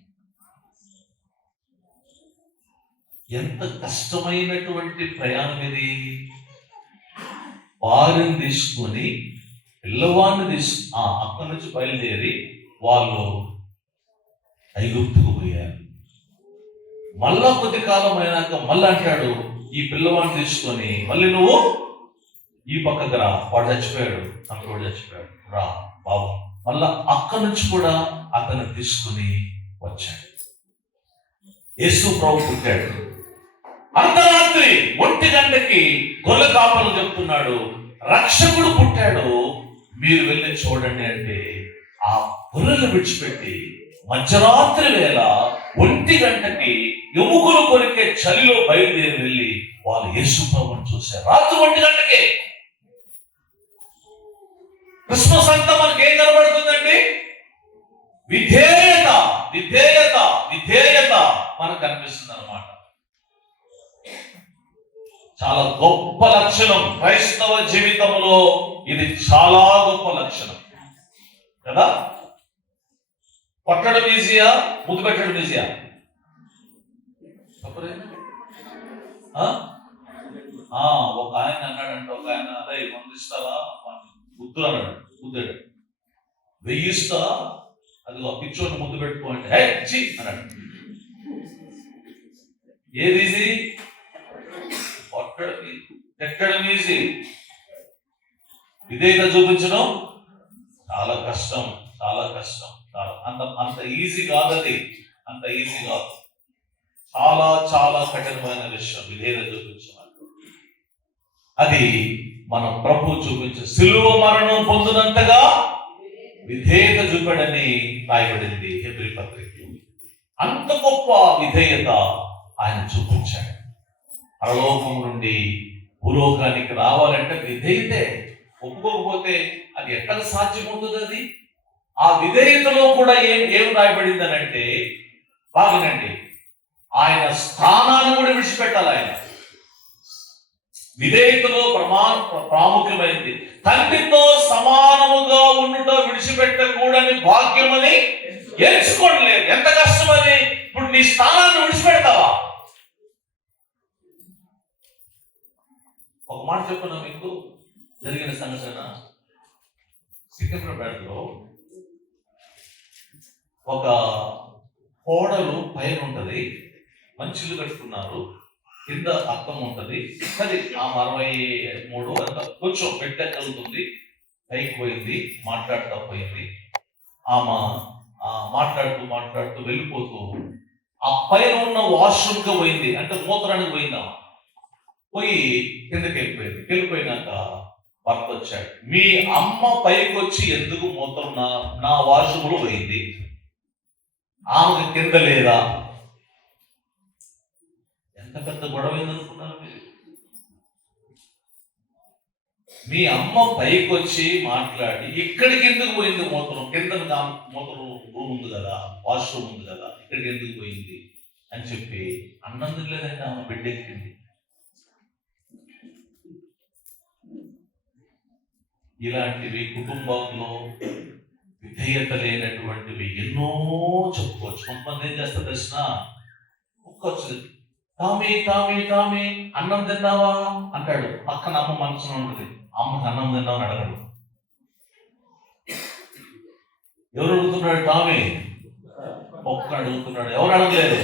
ఎంత కష్టమైనటువంటి ప్రయాణం ఇది. భార్యను తీసుకొని పిల్లవాడిని అక్కడి నుంచి బయలుదేరి వాళ్ళు ఐగుప్తుకు పోయారు. మళ్ళా కొద్ది కాలం అయినాక మళ్ళీ అంటాడు, ఈ పిల్లవాడిని తీసుకొని మళ్ళీ నువ్వు ఈ పక్కకు రా, వాడు చచ్చిపోయాడు, వాడు చచ్చిపోయాడు, రా బాబు. మళ్ళా అక్కడి నుంచి కూడా అతను తీసుకుని వచ్చాడు. యేసు ప్రభు పుట్టాడు. అర్ధరాత్రి 1 గంటకి గొర్రెల కాపలు చెప్తున్నాడు, రక్షకుడు పుట్టాడు, మీరు వెళ్ళి చూడండి అంటే ఆ గొర్రెలు విడిచిపెట్టి మధ్యరాత్రి వేళ 1 గంటకి ఎముకలు కొరికే చలిలో బయలుదేరి వెళ్ళి వాళ్ళు యేసు ప్రభువుని చూశారు. రాత్రి 1 గంటకే. క్రిస్మస్ అంతా మనకి ఏం కనబడుతుందండి? విధేయత విధేయత విధేయత మనకు కనిపిస్తుంది అన్నమాట. చాలా గొప్ప లక్షణం క్రైస్తవ జీవితంలో. ఇది చాలా గొప్ప లక్షణం కదా. కొట్టడం ఈజీయా, ముద్దు పెట్టడం ఈజీయా? ఒక ఆయన అన్నాడంటే, ఒక ఆయన అదే పంపిస్తావా ముద్దులు అన్నాడు, ముద్దాడు. 1000 ఇస్తా, అది ఒక పిచ్చోని ముద్దు పెట్టుకో అంటే హే చి అన్నాడు. ఏది ఈజీ? ఎక్కడం ఈజీ, విధేయత చూపించడం చాలా కష్టం, చాలా కష్టం. అంత ఈజీ కాదు అది, అంత ఈజీ కాదు. చాలా చాలా కఠినమైన విషయం విధేయత చూపించడం. అది మన ప్రభు చూపించే సిలువ మరణం పొందినంతగా విధేయత చూపాడని రాయబడింది హెబ్రీ పత్రికలో. అంత గొప్ప విధేయత ఆయన చూపించాడు. పరలోకం నుండి భూలోకానికి రావాలంటే విధేయతే. ఒప్పుకోకపోతే అది ఎక్కడ సాధ్యమవుతుంది? అది ఆ విధేయతలో కూడా ఏం రాయబడింది అని అంటే, బాగానండి, ఆయన స్థానాన్ని కూడా విడిచిపెట్టాలి. ఆయన విధేయతలో ప్రాముఖ్యమైనది. తండ్రితో సమానముగా ఉండుట విడిచిపెట్టకూడని భాగ్యమని ఎంచుకోలేదు. ఎంత కష్టం అది. ఇప్పుడు నీ స్థానాన్ని విడిచిపెడతావా? ఒక మాట చెప్పున్నా మీకు జరిగిన సంఘటన. సికింద్రాబాద్లో ఒక కోడలు పైన ఉంటది, మంచి ఇల్లు కట్టుకున్నారు, కింద అర్థం ఉంటది. అది ఆ 63 అంత కొంచెం పెట్టగలుగుతుంది. పైకి పోయింది, మాట్లాడుతూ పోయింది. ఆమె మాట్లాడుతూ వెళ్ళిపోతూ ఆ పైన ఉన్న వాష్రూమ్కి పోయింది, అంటే మూత్రానికి పోయింది. ఆమె పోయి కిందకి వెళ్ళిపోయినాక భర్త వచ్చాడు, మీ అమ్మ పైకి వచ్చి ఎందుకు మూత్రం నా వాష్రూమ్లో పోయింది, ఆమెకు కింద లేదా? ఎంత పెద్ద గొడవ ఏందనుకున్నారు మీరు? మీ అమ్మ పైకి వచ్చి మాట్లాడి ఇక్కడికి ఎందుకు పోయింది మూత్రం, కింద మూత్రం రూమ్ ఉంది కదా, వాష్రూమ్ ఉంది కదా, ఇక్కడికి ఎందుకు పోయింది అని చెప్పి అన్నం లేదంటే ఆమె బిడ్డెక్కింది. ఇలాంటివి కుటుంబంలో విధేయత లేనటువంటివి ఎన్నో చెప్పుకోవచ్చు. కొంతమంది ఏం చేస్తారు తెలిసిన, ఒక్కొచ్చు తామి తామి తామి అన్నం తిన్నావా అంటాడు. పక్కన అమ్మ మనసులో ఉంటుంది, అమ్మకి అన్నం తిన్నావని అడగడు. ఎవరు అడుగుతున్నాడు? తామి ఒక్క అడుగుతున్నాడు. ఎవరు అడగలేదు?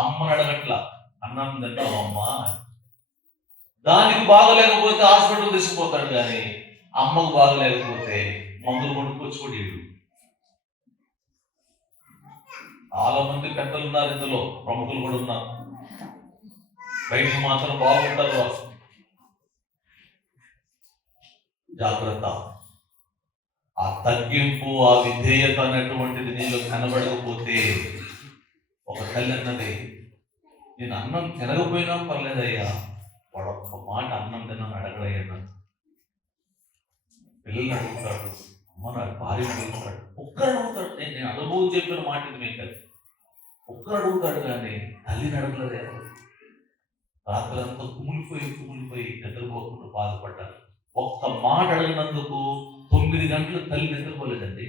అమ్మని అడగట్లా, అన్నం తిన్నావా అమ్మా. దానికి బాగలేకపోతే హాస్పిటల్ తీసుకుపోతాడు, కానీ అమ్మకు బాగలేకపోతే మందులు కొనుక్కొచ్చుకోడు. చాలా మంది పెద్దలు ఉన్నారు ఇందులో, ప్రముఖులు కూడా ఉన్నారు. బయటికి మాత్రం బాగుంటారు. జాగ్రత్త. ఆ తగ్గింపు, ఆ విధేయత అనేటువంటిది నీలో కనబడకపోతే, ఒక తల్లి అన్నది, నేను అన్నం తినకపోయినా పర్లేదయ్యా, వాడు ఒక్క మాట అన్నం తిన్నాను అడగడయ్యా. పిల్లల్ని అడుగుతాడు, అమ్మ నా భార్య అడుగుతాడు, ఒక్కరు అడుగుతాడు. నేను అనుభవం చెప్పిన మాట ఇది మీకు అది. ఒక్కరు అడుగుతాడు, కానీ తల్లిని అడగలేదే. రాత్రి అంతా కుమిలిపోయి నిద్రపోకుండా బాధపడ్డారు. ఒక్క మాట అడిగినందుకు 9 గంటలు తల్లి నిద్రపోలేదండి.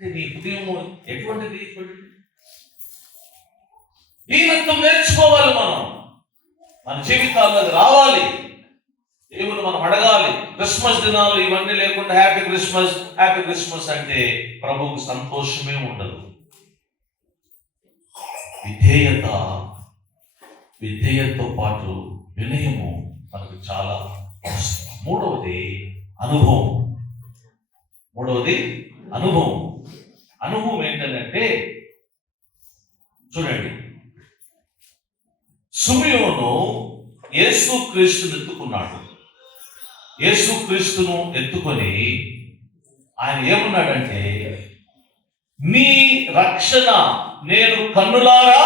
అంటే నీ హృదయం ఎటువంటిది? దీనత్వం నేర్చుకోవాలి మనం, మన జీవితాల్లో అది రావాలి. దేవుని మనం అడగాలి. క్రిస్మస్ దినాలు ఇవన్నీ లేకుండా హ్యాపీ క్రిస్మస్ అంటే ప్రభువుకు సంతోషమే ఉండదు. విధేయతతో పాటు వినయము మనకు చాలా అవసరం. మూడవది అనుభవం ఏంటంటే, చూడండి, సిమియోను యేసుక్రీస్తును ఎత్తుకున్నాడు. యేసుక్రీస్తును ఎత్తుకొని ఆయన ఏమన్నాడంటే, నీ రక్షణ నేను కన్నులారా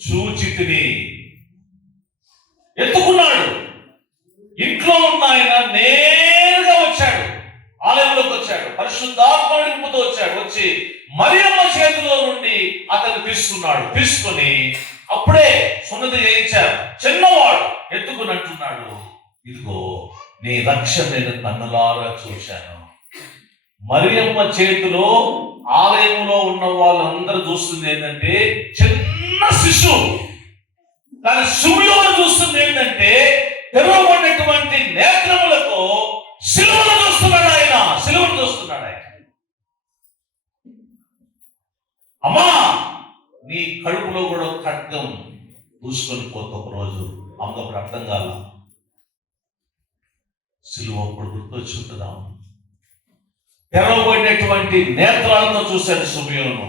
చూచితిని. ఎత్తుకున్నాడు. ఇంట్లో ఉన్న ఆయన నేరుగా వచ్చాడు, ఆలయంలోకి వచ్చాడు, పరిశుద్ధాత్మ నింపుతో వచ్చి మరియమ్మ చేతిలో నుండి అతను తీసుకొని అప్పుడే సున్నతి చేయించారు. చిన్నవాడు ఎత్తుకుని అంటున్నాడు, ఇదిగో నీ రక్షణ నేను కన్నులారా చూశాను. మరియమ్మ చేతిలో ఆలయంలో ఉన్న వాళ్ళందరూ చూస్తుంది ఏంటంటే చిన్న శిశువు, కానీ సిమియోను చూస్తుంది ఏంటంటే తెరవబడినటువంటి నేత్రములతో సిలువను చూస్తున్నాడు ఆయన. అమ్మా, నీ కడుపులో కూడా ఖడ్గం దూసుకొని పోతే ఒక రోజు అమ్మప్పుడు అర్థం కాల. సిలువ అప్పుడు గుర్తొచ్చి ఉంటుందా? తెరవబడినటువంటి నేత్రాలతో చూశాడు సిమియోను.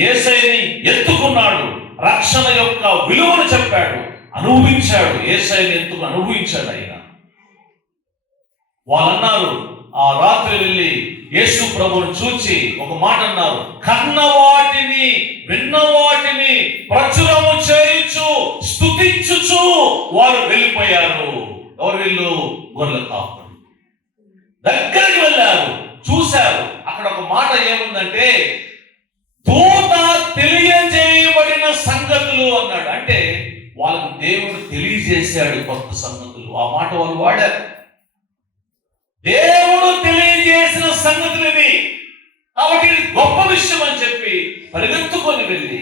యేసయ్యని ఎత్తుకున్నాడు, రక్షణ యొక్క విలువను చెప్పాడు, అనుభవించాడు. యేసయ్యని అనుభవించాడు ఆయన. వాళ్ళన్నారు, ఆ రాత్రి వెళ్ళి యేసు ప్రభువును చూచి ఒక మాట అన్నారు, కన్న వాటిని విన్న వాటిని ప్రచురము చేయుచు స్తుతించుచు వారు వెళ్ళిపోయారు. ఎవరు వీళ్ళు? గొర్రెల కాపులు. దగ్గరికి వెళ్ళారు, చూశారు. అక్కడ ఒక మాట ఏముందంటే, దూత తెలియజేయబడిన సంగతులు అన్నాడు. అంటే వాళ్ళకు దేవుడు తెలియజేశాడు కొత్త సంగతులు. ఆ మాట వాళ్ళు వాడారు. దేవుడు తెలియజేసిన సంగతులు ఇవి, కాబట్టి ఇది గొప్ప విషయం అని చెప్పి పరిగెత్తుకొని వెళ్ళి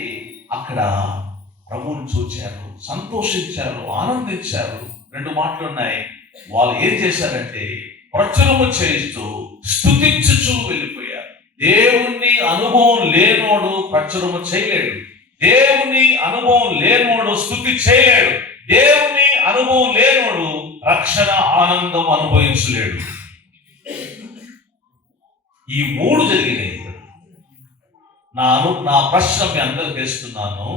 అక్కడ ప్రభువును చూచారు, సంతోషించారు, ఆనందించారు. 2 మాటలు ఉన్నాయి. వాళ్ళు ఏం చేశారంటే ప్రచురము చేస్తూ స్తుతించుచూ వెళ్ళిపోయారు. దేవుని అనుభవం లేనోడు ప్రచురము చేయలేడు. దేవుని అనుభవం లేనోడు స్తుతి చేయలేడు. దేవుని అనుభవం లేనోడు రక్షణ ఆనందం అనుభవించలేడు. ఈ 3 జరిగినాయి. నా ప్రశ్న మీ అందరికి వేస్తున్నాను,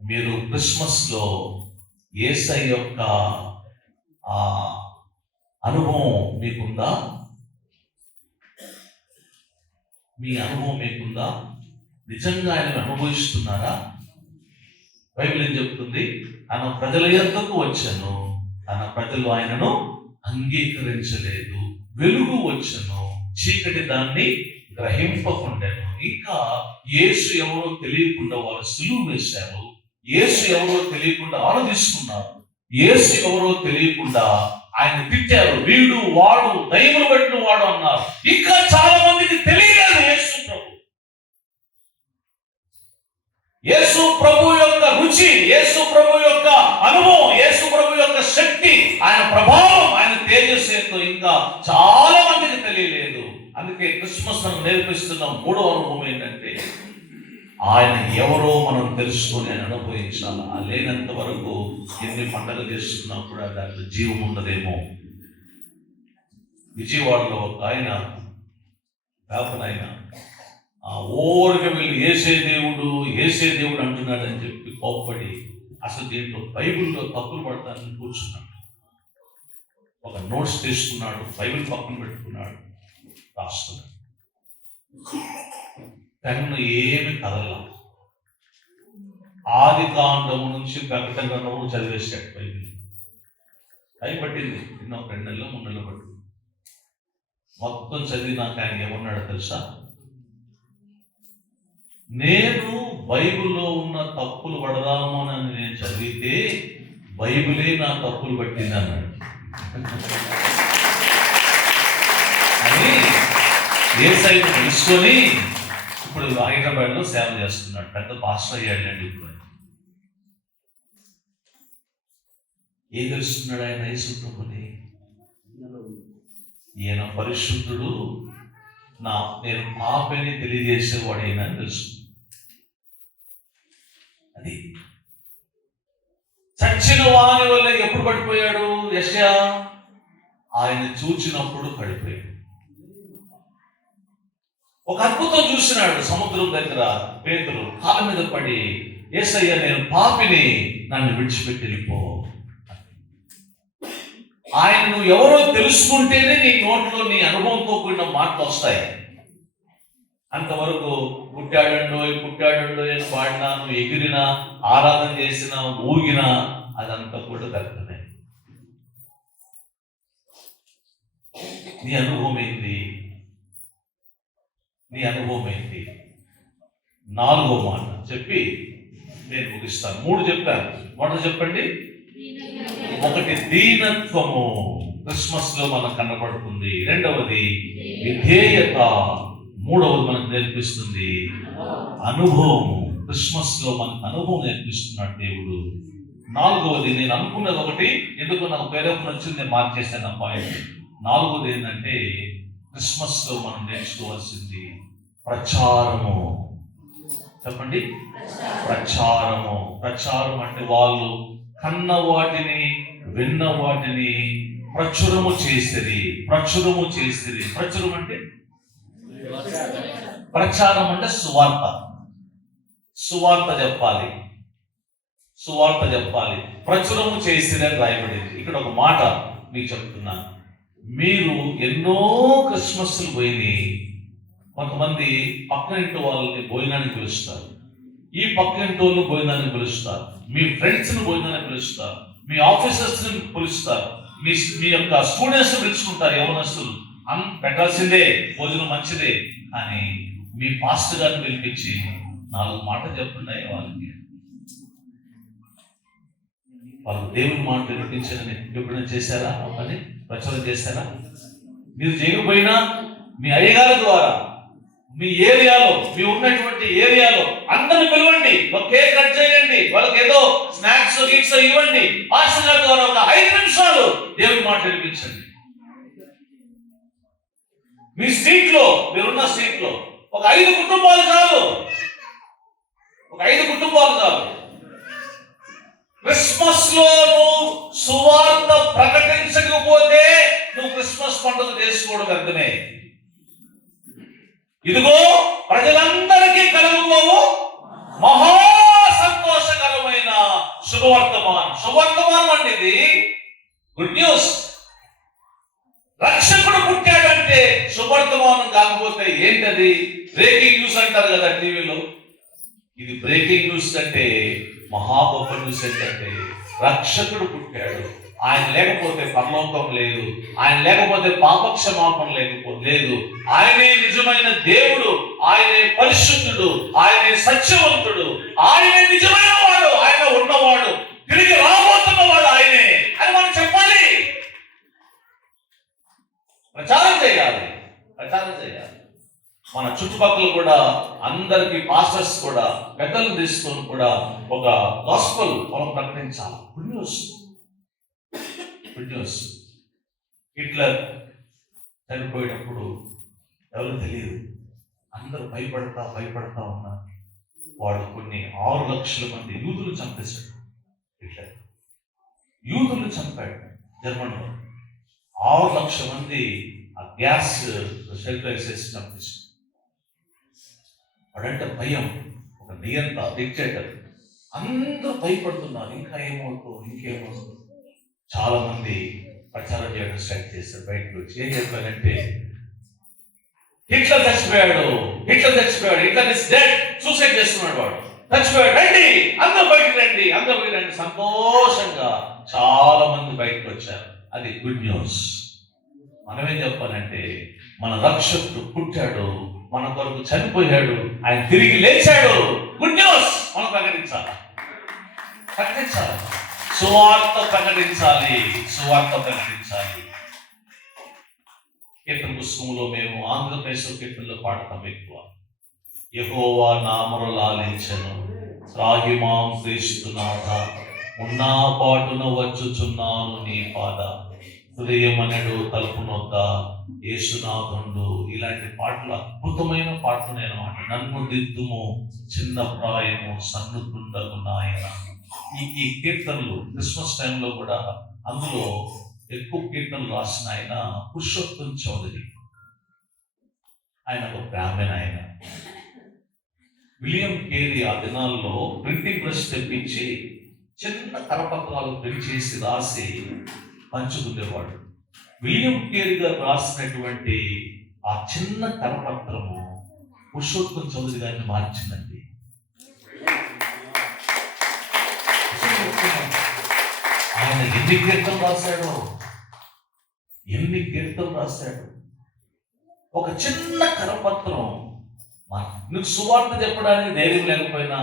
మీరు క్రిస్మస్ లో యేసయ్య యొక్క అనుభవం మీకుందా? మీ అనుభవం మీకుందా? నిజంగా ఆయన అనుభవిస్తున్నారా? బైబిల్ ఏం చెప్తుంది? ఆయన ప్రజల యొద్దకు వచ్చాను, తన ప్రజలు ఆయనను అంగీకరించలేదు. వెలుగు వచ్చను, చీకటి దాన్ని గ్రహింపకుండాను. ఇంకా యేసు ఎవరో తెలియకుండా వారు సిలువ వేశారు. యేసు ఎవరో తెలియకుండా ఆరాధిస్తున్నారు. యేసు ఎవరో తెలియకుండా ఆయన తిట్టారు. వీడు వాడు దయ్యములు పట్టిన వాడు అన్నారు. ఇంకా చాలా మందికి తెలియలేదు యేసు ప్రభు యొక్క రుచి, యేసు ప్రభు యొక్క అనుభవం, యేసు ప్రభు యొక్క శక్తి, ఆయన ప్రభావం, ఆయన తేజస్సుతో ఇంకా చాలా మందికి తెలియలేదు. అందుకే క్రిస్మస్ మనం నేర్పిస్తున్న 3వ అనుభవం ఏంటంటే, ఆయన ఎవరో మనం తెలుసుకొని ఆయన అనుభవించాలి. లేనంత వరకు ఎన్ని పండుగలు చేసుకున్నా కూడా దాంట్లో జీవం ఉండదేమో. విజయవాడలో ఒక ఆయన ఓరిగా వీళ్ళు ఏసే దేవుడు అంటున్నాడని చెప్పి కోప్పడి అసలు దీంట్లో బైబిల్లో తప్పులు పడతానని కూర్చున్నాడు. ఒక నోట్స్ తీసుకున్నాడు, బైబిల్ పక్కన పెట్టుకున్నాడు, రాస్తున్నాడు. పెన్ను ఏమి కదల. ఆది కాండము నుంచి ప్రకటన గ్రంథము చదివేశాడు. బైబిల్ టైం పట్టింది, 2 నెలలు 3 నెలలు పట్టింది. మొత్తం చదివినాక ఆయన ఏమన్నాడు తెలుసా? నేను బైబిల్లో ఉన్న తప్పులు పడదాము అని నేను చదివితే బైబిలే నా తప్పులు పట్టింది అన్నాడు. అని యేసయ్యను తెలుసుకొని ఇప్పుడు హైదరాబాద్లో సేవ చేస్తున్నాడు. పెద్ద పాస్టర్ అయ్యాడండి. ఇప్పుడు ఏం తెలుసుకున్నాడు ఆయన యేసుని? ఈయన పరిశుద్ధుడు, నేను పాపని తెలియజేసేవాడు అయినా అని తెలుసు. అది చచ్చిన వాని వల్ల ఎప్పుడు పడిపోయాడు యెషయా? ఆయన చూచినప్పుడు పడిపోయాడు. ఒక అద్భుతం చూసినాడు సముద్రం దగ్గర. పేతురు కాళ్ళ మీద పడి, యేసయ్య నేను పాపిని, నన్ను విడిచిపెట్టి వెళ్ళిపో. ఆయన నువ్వు ఎవరో తెలుసుకుంటేనే నీ నోట్లో నీ అనుభవంతో కూడిన మాటలు వస్తాయి. అంతవరకు పుట్టాడండో అని పాడినా, నువ్వు ఎగిరినా, ఆరాధన చేసినా, ఊగినా అదంతా కూడా కరెక్టనే. నీ అనుభవం ఏంటి? నీ అనుభవం ఏంటి? 4వ మాట చెప్పి నేను ముగిస్తాను. 3 చెప్పాను. మొదట చెప్పండి. 1 దీనత్వము క్రిస్మస్ లో మనకు కనపడుతుంది. 2వది విధేయత. 3వది మనకు నేర్పిస్తుంది అనుభవము. క్రిస్మస్ లో మనకు అనుభవం నేర్పిస్తున్నాడు దేవుడు. 4వది నేను అనుకున్నది ఒకటి, ఎందుకు నాకు పేరెప్ప వచ్చింది, నేను మార్చేసాను ఆ పాయింట్. 4వది ఏంటంటే క్రిస్మస్ లో మనం నేర్చుకోవాల్సింది ప్రచారము. చెప్పండి, ప్రచారము. ప్రచారం అంటే వాళ్ళు కన్న వాటిని, విన్న వాటిని ప్రచురము చేసేది. ప్రచురం అంటే ప్రచారం అంటే సువార్త చెప్పాలి. ప్రచురము చేసేది అని రాయబడింది. ఇక్కడ ఒక మాట మీకు చెప్తున్నాను. మీరు ఎన్నో క్రిస్మస్లు పోయి, కొంతమంది పక్కనింటి వాళ్ళని భోజనానికి పిలుస్తారు, ఈ పక్కనింటి వాళ్ళు భోజనానికి పిలుస్తారు, మీ ఫ్రెండ్స్ని భోజనానికి పిలుస్తారు, మీ ఆఫీసర్స్ని పిలుస్తారు, మీ యొక్క స్టూడెంట్స్ని పిలుచుకుంటారు. యవనస్తులు పెట్టాల్సిందే, భోజనం మంచిదే అని మీ పాస్టర్ గారిని పిలిపించి 4 మాటలు చెప్తున్నాయి వాళ్ళు దేవుని మాటలు వినిపించారని ఎప్పుడైనా చేశారా? అని ప్రచారం చేశారా? మీరు చేయకపోయినా మీ అయ్యగారి ద్వారా మీ ఏరియాలో, మీ ఉన్నటువంటి ఏరియాలో అందరిని పిలవండి, ఒక కేక్ కట్ చేయండి, వాళ్ళకి ఏదో స్నాక్స్ గిఫ్ట్స్ ఇవ్వండి. పాస్టర్ గారి ద్వారా ఒక 5 నిమిషాలు దేవుని మాట వినిపించండి. మీ మీరున్న స్ట్రీట్ లో ఒక 5 కుటుంబాలు చాలు. క్రిస్మస్ లో నువ్వు సువార్త ప్రకటించకపోతే నువ్వు క్రిస్మస్ పండుగ చేసుకోవడం అర్థమే. ఇదిగో ప్రజలందరికీ కలుగుతావు మహా సంతోషకరమైన శుభవర్తమానం అండి. ఇది గుడ్ న్యూస్. రక్షకుడు పుట్టాడంటే శుభవర్తమానం కాకపోతే ఏంటది? బ్రేకింగ్ న్యూస్ అంటారు కదా టీవీలో. ఇది బ్రేకింగ్ న్యూస్ కంటే మహా గొప్ప న్యూస్ ఏంటంటే రక్షకుడు పుట్టాడు. ఆయన లేకపోతే పరలోకం లేదు, ఆయన లేకపోతే పాపక్షమాపణ లేదు. ఆయనే నిజమైన దేవుడు, ఆయనే పరిశుద్ధుడు, ఆయనే సత్యవంతుడు, ఆయనే నిజమైన వాడు, ఆయన ఉన్నవాడు, తిరిగి రాబోతున్నవాడు ఆయనే అని మనం చెప్పాలి. ప్రచారం చేయాలి. మన చుట్టుపక్కల కూడా అందరికి పాస్టర్స్ కూడా పెద్దలు తీసుకొని కూడా ఒక గాస్పెల్ మనం ప్రకటించాలి. Good news. హిట్లర్ చనిపోయినప్పుడు ఎవరు తెలియదు, అందరూ భయపడతా ఉన్నారు. వాడు కొన్ని 6 లక్షల మంది యూదులు చంపేశాడు. హిట్లర్ యూదులు చంపాడు జర్మనీలో. 6 లక్షల మంది ఆ గ్యాస్ షెల్టర్ చేసి చంపేశాడు. వాడంటే భయం, ఒక నియంత డిక్టేటర్. అందరూ భయపడుతున్నారు, ఇంకేమవుతుంది. చాలా మంది ప్రచారం చేయడం స్టార్ట్ చేశారు. బయటకు వచ్చి ఏం చెప్పారంటే హిట్లర్ చచ్చిపోయాడు, హిట్లర్ ఇస్ డెడ్, సూసైడ్ చేస్తున్నాడు, వాడు చచ్చిపోయాడు, రండి అందరూ బయటకు రండి. సంతోషంగా చాలా మంది బయటకు వచ్చారు. అది గుడ్ న్యూస్. మనమేం చెప్పాలంటే మన రక్షకుడు పుట్టాడు, మన కొరకు చనిపోయాడు, ఆయన తిరిగి లేచాడు. గుడ్ న్యూస్ మనం ప్రకటించాలి. సువార్త ప్రకటించాలి. కీర్తన పుస్తకంలో మేము ఆంధ్రప్రదేశ్ కీర్తనలో పాడతాం ఎక్కువ. యెహోవా నా మొరలాలించెను, త్రాహిమాం క్రీస్తునాథ, ఉన్నా పాటున వచ్చుచున్నాను నీ పాద, హృదయమనడు తలుపునొద్ద యేసునాథుండు. ఇలాంటి పాటలు అద్భుతమైన పాటలు అన్నమాట. నన్ను దిద్దుము చిన్న ప్రాయము సన్నుతుండగు నాయన. ఈ కీర్తనలు క్రిస్మస్ టైంలో కూడా అందులో ఎక్కువ కీర్తనలు రాసిన ఆయన పురుషోత్తం చౌదరి. ఆయన ఒక బ్రాహ్మణ. ఆయన విలియం కేరీ ఆ దినాల్లో ప్రింటింగ్ ప్రెస్ తెప్పించి చిన్న కరపత్రాలు ప్రింట్ చేసి రాసి పంచుకునేవాడు. విలియం కేరీ గారు రాసినటువంటి ఆ చిన్న కరపత్రము పురుషోత్తం చౌదరి గారిని మార్చిందండి. ఆయన ఎన్ని కీర్తనలు రాశాడు. ఒక చిన్న కరపత్రం, నీకు సువార్త చెప్పడానికి ధైర్యం లేకపోయినా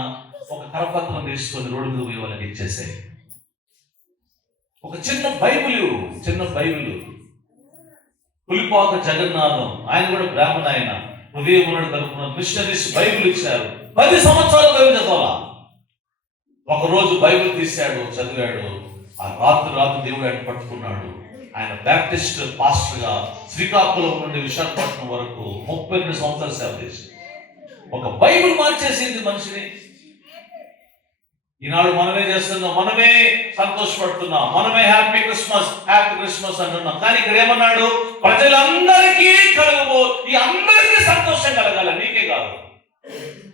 ఒక కరపత్రం తీసుకొని రోడ్డు మీద పోయి వాళ్ళకి ఇచ్చేసాయి. ఒక చిన్న బైబిల్ పులిపాక జగన్నాథం, ఆయన కూడా బ్రాహ్మణ. ఆయన హృదయమునడు తరపున మిషనరీస్ బైబిల్ ఇచ్చారు. 10 సంవత్సరాలు బైబిల్ చదవాలా. ఒకరోజు బైబిల్ తీశాడు, చదివాడు. ఆ రాత్రి దేవుడు ఆయన పట్టుకున్నాడు. ఆయన బ్యాప్టిస్ట్ పాస్టర్గా శ్రీకాకుళం నుండి విశాఖపట్నం వరకు 32 సంవత్సరాలు సేవ చేసి ఒక బైబిల్ మార్చేసింది మనిషిని. ఈనాడు మనమే చేస్తున్నాం, మనమే సంతోషపడుతున్నాం, మనమే హ్యాపీ క్రిస్మస్ అంటున్నాం. కానీ ఇక్కడ ఏమన్నాడు? ప్రజలందరికీ ఈ అందరికీ సంతోషం కలగాలి, నీకే కాదు.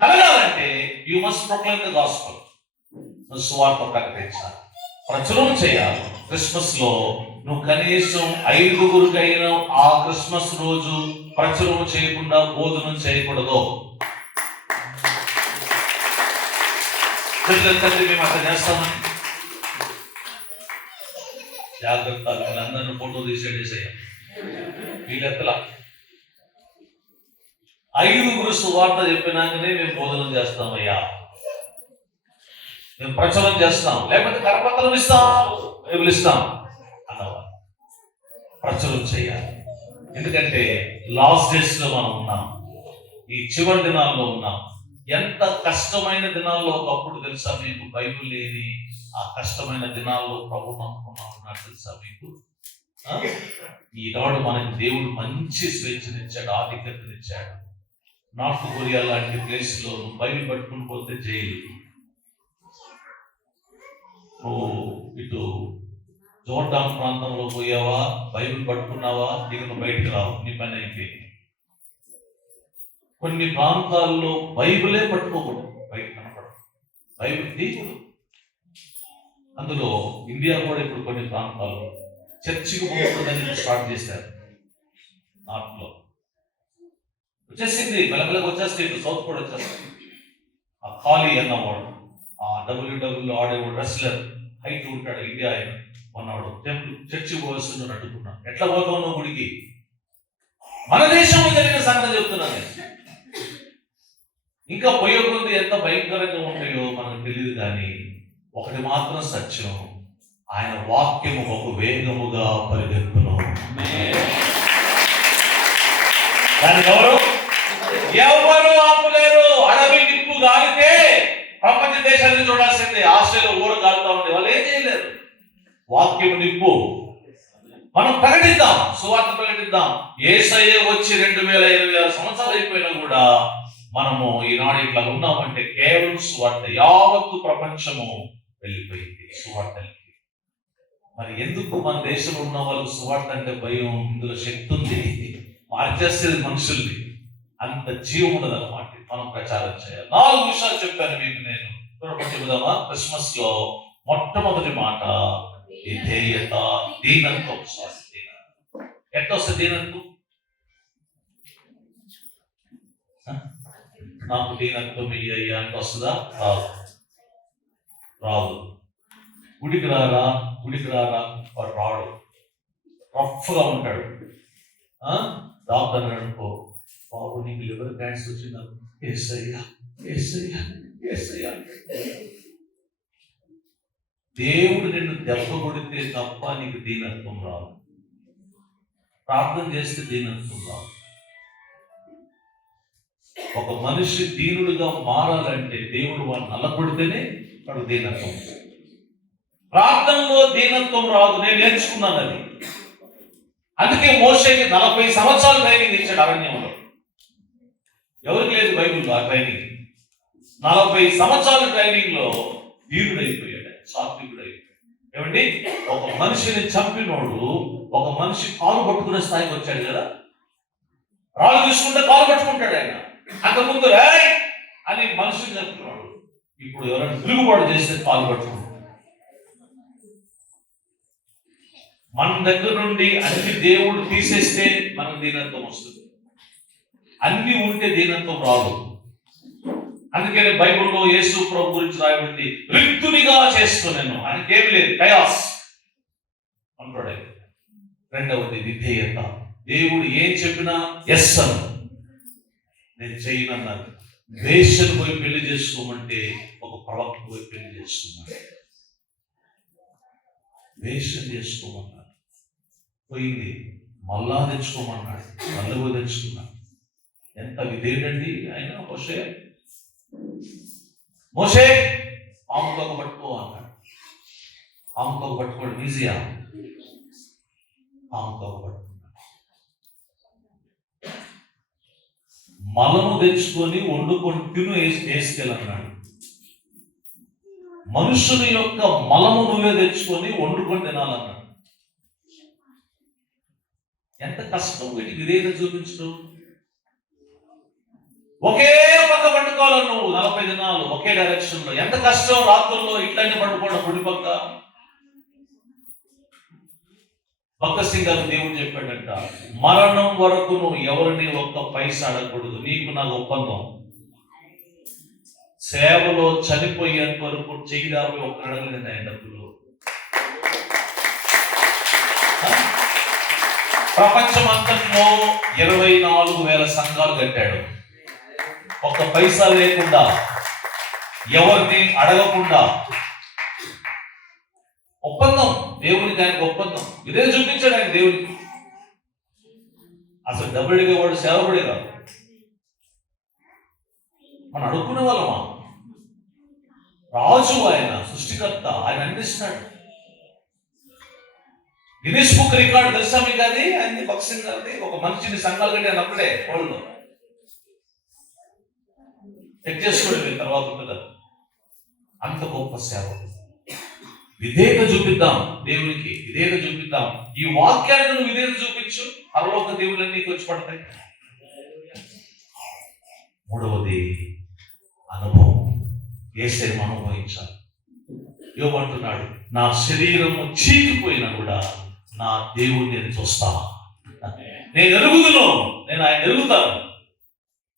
కలగాలంటే you must proclaim the gospel. సువార్త ప్రకటించాలి, ప్రచురం చేయాలి. క్రిస్మస్ లో నువ్వు కనీసం 5గురికైనా ఆ క్రిస్మస్ రోజు ప్రచురం చేయకుండా భోజనం చేయకూడదు. మేము అట్లా చేస్తామని జాగ్రత్త. వీళ్ళందరినీ ఫోటో తీసేసాం. వీళ్ళెత్తలా 5గురు సువార్త చెప్పినాకనే మేము భోజనం చేస్తామయ్యా, మేము ప్రచురం చేస్తాం, లేకపోతే కరపత్రం ఇస్తాం అన్నవారు. ప్రచురం చేయాలి. ఎందుకంటే లాస్ట్ డేస్ లో మనం ఉన్నాం, ఈ చివరి దినాల్లో ఉన్నాం. ఎంత కష్టమైన దినాల్లో ఒకప్పుడు తెలుసా మీకు? బైబిల్ లేని ఆ కష్టమైన దినాల్లో ప్రభు నమ్ముకున్నాం ఉన్నాడు తెలుసా మీకు? ఈనాడు మనకి దేవుడు మంచి స్వేచ్ఛనిచ్చాడు, ఆధిక్యతనిచ్చాడు. నార్త్ కొరియా లాంటి ప్లేస్ లో బైబిల్ పట్టుకుని పోతే జైలు. నువ్వు ఇటు జోర్డాన్ ప్రాంతంలో పోయావా, బైబిల్ పట్టుకున్నావా, నీకు బయటకు రావు, నీ పని అయిపోయింది. కొన్ని ప్రాంతాల్లో బైబిలే పట్టుకోకూడదు, బయట కనపడదు, బైబిల్ తీయకూడదు. అందులో ఇండియా కూడా ఇప్పుడు కొన్ని ప్రాంతాల్లో చర్చికి పోకూడదని స్టార్ట్ చేశారు. నార్త్ లో వచ్చేసింది, మెల్లమెల్లగా వచ్చేస్తే ఇప్పుడు సౌత్ కూడా వచ్చేస్తుంది. ఆ ఖాళీ అన్నవాడు, ఆ డబ్ల్యూడబ్ల్యూ ఆడేవాడు, రెస్లర్, హైట్ ఉంటాడు, ఇండియా ఆయన అన్నాడు. చర్చి పోవలసిందని అడ్డుకున్నాడు. ఎట్లా పోతావు నువ్వు గుడికి? మన దేశంలో జరిగిన సంగతి చెప్తున్నాను. ఇంకా పోయే కొద్ది ఎంత భయంకరంగా ఉంటాయో మనకు తెలియదు. కానీ ఒకటి మాత్రం సత్యం, ఆయన వాక్యము ఒక వేగముగా పరిగెత్తును. దాన్ని ఎవరు ఆపలేరు. అడవి నిప్పు గాలితే ప్రపంచ దేశాన్ని చూడాల్సిందే. ఆస్ట్రేలియా ఊర కాలుతా ఉండే వాళ్ళు ఏం చేయలేరు. వాక్యము నిప్పు. మనం ప్రకటిద్దాం, సువార్త ప్రకటిద్దాం. యేసయ్య వచ్చి 2026 సంవత్సరాలు అయిపోయినా కూడా మనము ఈనాడు ఇట్లా ఉన్నామంటే కేవలం సువార్త. యావత్తు ప్రపంచము వెళ్ళిపోయింది సువార్తకి. మరి ఎందుకు మన దేశంలో ఉన్న వాళ్ళు సువార్త అంటే భయం? ఇందులో శక్తి ఉంది, మార్చేసేది మనుషుల్ని. అంత జీవం ఉండదు అన్నమాట. మనం ప్రచారం చేయాలి. 4 విషయాలు చెప్పాను మీకు నేను. చెబుదామా? క్రిస్మస్ లో మొట్టమొదటి మాట విధేయత, దీనంతో. ఎట్లా వస్తుంది దీనంతో? నాకు దీనంతో అయ్యా అంటే వస్తుందా? రాదు. గుడికి రారా వాడు రాడు, రఫ్గా ఉంటాడు. డాక్టర్ అనుకో, బాబు నీకు లివర్ క్యాన్సర్ వచ్చిందా? యేసయ్యా యేసయ్యా యేసయ్యా. దేవుడు నిన్ను దెబ్బ కొడితే తప్ప నీకు దీనత్వం రాదు. ప్రార్థన చేస్తే దీనత్వం రాదు. ఒక మనిషి దీనుడిగా మారాలంటే దేవుడు వాడిని నల్లగొడితేనే వాడు దీనత్వం. ప్రార్థనలో దీనత్వం రాదు. నేను నేర్చుకున్నాను అది. అందుకే మోషేకి 40 సంవత్సరాలు ట్రైనింగ్ ఇచ్చాడు అరణ్యంలో. ఎవరికి లేదు బైబిల్లో ఆ ట్రైనింగ్. 40 సంవత్సరాల ట్రైనింగ్ లో దీనుడైపోయాడు, సాత్వికుడు అయిపోయాడు. ఏమండి, ఒక మనిషిని చంపినోడు ఒక మనిషి కాలు పట్టుకునే స్థాయికి వచ్చాడు కదా. రాళ్ళు తీసుకుంటే కాలు పట్టుకుంటాడు ఆయన. అంతకుముందు రాయ్ అని మనిషిని చంపినోడు ఇప్పుడు ఎవరైనా తిరుగుబాటు చేస్తే కాలు పట్టుకుంటాడు. మన దగ్గర నుండి అన్ని దేవుడు తీసేస్తే మనకు దీనత్వం వస్తుంది. అన్ని ఉంటే దీనత్వం రాదు. అందుకని బైబిల్లో యేసు ప్రభు గురించి రాయబడింది, రిక్తునిగా చేస్తున్నాను. ఆయనకేమి లేదు, కయాస్ అంటాడు. రెండవది విధేయత. దేవుడు ఏం చెప్పినా ఎస్ అను, నేను చేయనన్నాను. వేశ్యను పోయి పెళ్లి చేసుకోమంటే ఒక ప్రవక్త పోయి పెళ్లి చేసుకున్నాడు. వేశ్యం చేసుకోమన్నాడు, పోయింది. మళ్ళా తెచ్చుకోమన్నాడు, మళ్ళీ పోయి తెచ్చుకున్నాడు. ఎంత విధేయుడండి ఆయన. మోషే ఆమెతో పట్టుకో అన్నాడు. ఆమెతో పట్టుకోవడం ఈజీయా? ఆమెతో పట్టుకున్నాడు. మలము తెచ్చుకొని వండుకొని తిను వేసుకెళ్ళన్నాడు. మనుషుని యొక్క మలము నువ్వే తెచ్చుకొని వండుకొని తినాలన్నాడు. ఎంత కష్టం వీటికి విధేయత చూపించడం. ఒకే పక్క పండుకోవాలి నువ్వు 40 దినాలు ఒకే డైరెక్షన్ లో. ఎంత కష్టం రాత్రుల్లో ఇట్లాంటి పండుకోవడం. పొడి పక్క భగత్ సింగ్ గారు దేవుడు చెప్పాడంట, మరణం వరకు నువ్వు ఎవరిని ఒక్క పైసా అడగకూడదు. నీకు నాకు ఒప్పందం, సేవలో చనిపోయేంత వరకు చెయ్యి దాపి ఒక్క అడగలేదు ఆయన డబ్బులు. ప్రపంచమంతట్లో 24,000 సంఘాలు కట్టాడు. ఒక్క పైసా లేకుండా, ఎవరిని అడగకుండా. ఒప్పందం దేవునికి, ఆయనకు ఒప్పందం. ఇదే చూపించాడు ఆయన దేవునికి. అసలు డబ్బులు అడిగేవాడు సేవకుడే కాదు. మనం అడుక్కునే వాళ్ళమా? రాజు ఆయన, సృష్టికర్త, ఆయన అందిస్తున్నాడు. గిన్నీస్ బుక్ రికార్డు తెలుసా మీకు? అది ఆయన భగత్ సింగ్ గారిది. ఒక మనిషిని సంఘాలు కట్టాను అప్పుడే వాళ్ళు చెక్ చేసుకోవడం తర్వాత ఉంటుంది. అంత గొప్ప సేవ. విధేయత చూపిద్దాం దేవునికి, విధేయత చూపిద్దాం. ఈ వాక్యాన్ని నువ్వు విధేయత చూపించు, పరలోక దేవుళ్ళని నీకు వచ్చి పడతాయి. మూడవది అనుభవం. యేసుని అనుభవించాలి. యోబు అంటున్నాడు, నా శరీరము చీకిపోయినా కూడా నా దేవుడిని నేను చూస్తా. నేను ఎరుగుదును, నేను ఆయన ఎరుగుతాను.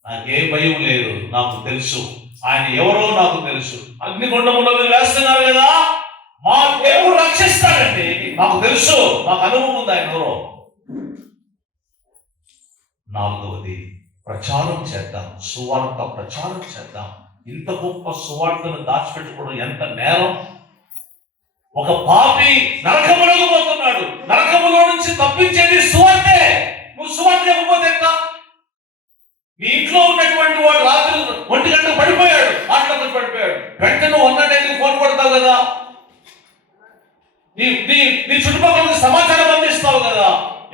నాకే భయం లేదు. నాకు తెలుసు ఆయన ఎవరో, నాకు తెలుసు. అగ్నిగుండములో మీరు వేస్తున్నారు కదా, మా దేవుడు రక్షిస్తాడండి. నాకు తెలుసు, నాకు అనుభవం ఉంది ఆయన ఎవరో. నాలుగవది ప్రచారం చేద్దాం, సువార్త ప్రచారం చేద్దాం. ఇంత గొప్ప సువార్తను దాచిపెట్టుకోవడం ఎంత నేరం. ఒక పాపి నరకములకు పోతున్నాడు, నరకములో నుంచి తప్పించేది సువార్తే. నువ్వు సువార్త ఇవ్వకపోతే ఎట్లా? నీ ఇంట్లో ఉన్నటువంటి వాడు రాత్రి 1 గంటకు పడిపోయాడు, మాటలకు పడిపోయాడు, వెంటనే 109కి ఫోన్ కొడతావు కదా. నీ చుట్టుపక్కల సమాచారం అందిస్తావు కదా.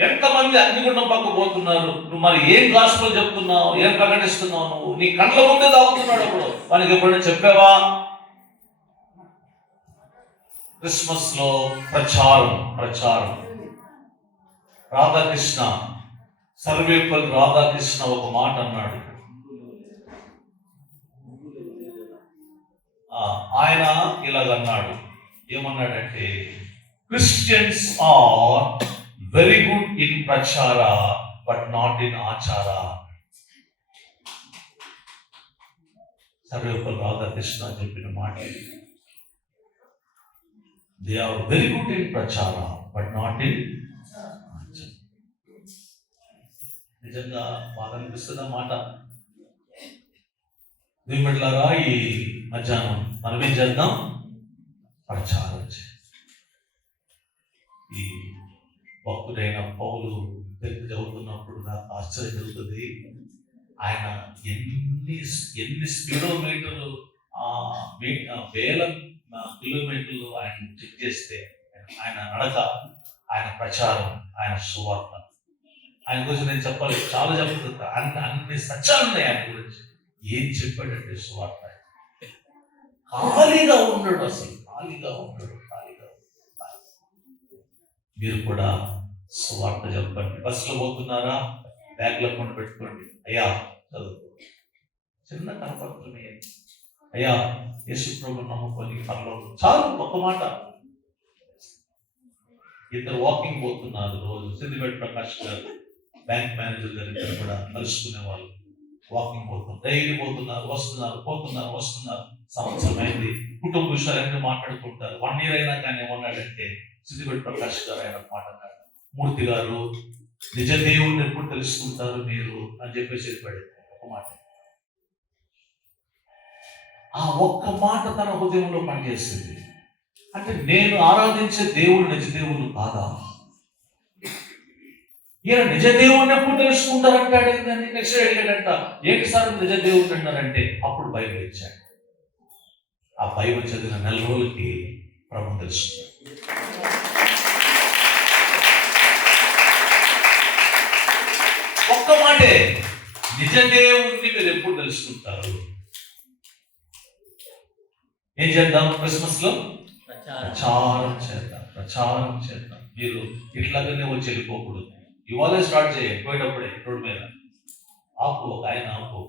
ఎంతమంది అగ్నిగుండం పక్క పోతున్నారు, నువ్వు మరి ఏం గాస్పెల్ చెప్తున్నావు, ఏం ప్రకటిస్తున్నావు? నువ్వు నీ కళ్ళ ముందే తాగుతున్నాడు. అప్పుడు మనకి ఎప్పుడైనా చెప్పావా? క్రిస్మస్ లో ప్రచారం. రాధాకృష్ణ, సర్వేపల్లి రాధాకృష్ణ ఒక మాట అన్నాడు. ఆయన ఇలాగన్నాడు, ఏమన్నాడంటే, Christians are very good in ప్రచార బట్ నాట్ ఇన్ ఆచార. సర్వేపల్లి రాధాకృష్ణ చెప్పిన మాట. They are very good in ప్రచార బట్ నాట్ ఇన్. నిజంగా బాగా అనిపిస్తుంది మాట. దేవుళ్ళారా, ఈ మధ్యాహ్నం మనం ఏం చేద్దాం? ప్రచారం. ఈ భక్తుడైన పౌలు తెలుగు చదువుతున్నప్పుడు నాకు ఆశ్చర్యం కలుగుతుంది. ఆయన ఎన్ని స్పీడోమీటర్లు వేల కిలోమీటర్లు ఆయన చెక్ చేస్తే ఆయన నడక, ఆయన ప్రచారం, ఆయన సువార్త, ఆయన గురించి నేను చెప్పాలి, చాలా చెప్తుంటా. అన్ని సత్యాలు ఉన్నాయి ఆయన గురించి. ఏం చెప్పాడంటే సువార్త, ఖాళీగా ఉండడు, అసలు ఖాళీగా ఉండడు. మీరు కూడా సువార్త చెప్పండి. బస్సులో పోతున్నారా, బ్యాగ్లో కొండ పెట్టుకోండి. అయ్యా చదువుకో, చిన్న కనపడుతుంది. అయ్యా యేసు ప్రభువుని నమ్ముకొని పరలోకం, చాలు ఒక్క మాట. ఇద్దరు వాకింగ్ పోతున్నారు రోజు. సిద్దిపేట ప్రకాష్ గారు బ్యాంక్ మేనేజర్ గారు ఇద్దరు కూడా కలుసుకునే వాళ్ళు. వాకింగ్ పోతున్నారు, డైలీ పోతున్నారు, వస్తున్నారు. సంవత్సరం అయింది, కుటుంబ విషయాలన్నీ మాట్లాడుకుంటారు. 1 year అయినా కానీ ఏమన్నాడంటే, సిద్దిపేట ప్రకాష్ గారు ఆయన మాట అన్నాడు, మూర్తి గారు నిజ దేవుడిని ఎప్పుడు తెలుసుకుంటారు మీరు అని చెప్పేసి చెప్పాడు. ఒక మాట, ఆ ఒక్క మాట తన హృదయంలో పనిచేస్తుంది. అంటే నేను ఆరాధించే దేవుడు నిజ దేవుడు కాదా? ఈయన నిజ దేవుడిని ఎప్పుడు తెలుసుకుంటారంటాడు. ఏంటంటే నెక్స్ట్ అడిగాడంట, ఏంటి సార్ నిజ దేవుడు అన్నారంటే, అప్పుడు బైబిల్ ఇచ్చాడు. ఆ బైబిల్ చదివిన 4 రోజులకి ప్రభు తెలుసుకున్నాడు. ఒక్క మాటే, నిజ దేవుణ్ణి మీరు ఎప్పుడు తెలుసుకుంటారు? ఏం చేద్దాం? క్రిస్మస్ లో ప్రచారం చేద్దాం. మీరు ఇట్లాగనే వచ్చి వెళ్ళిపోకూడదు. ఇవాళే స్టార్ట్ చేయండి. పోయేటప్పుడే రోడ్డు మీద ఆపు, ఒక ఆయన ఆపు,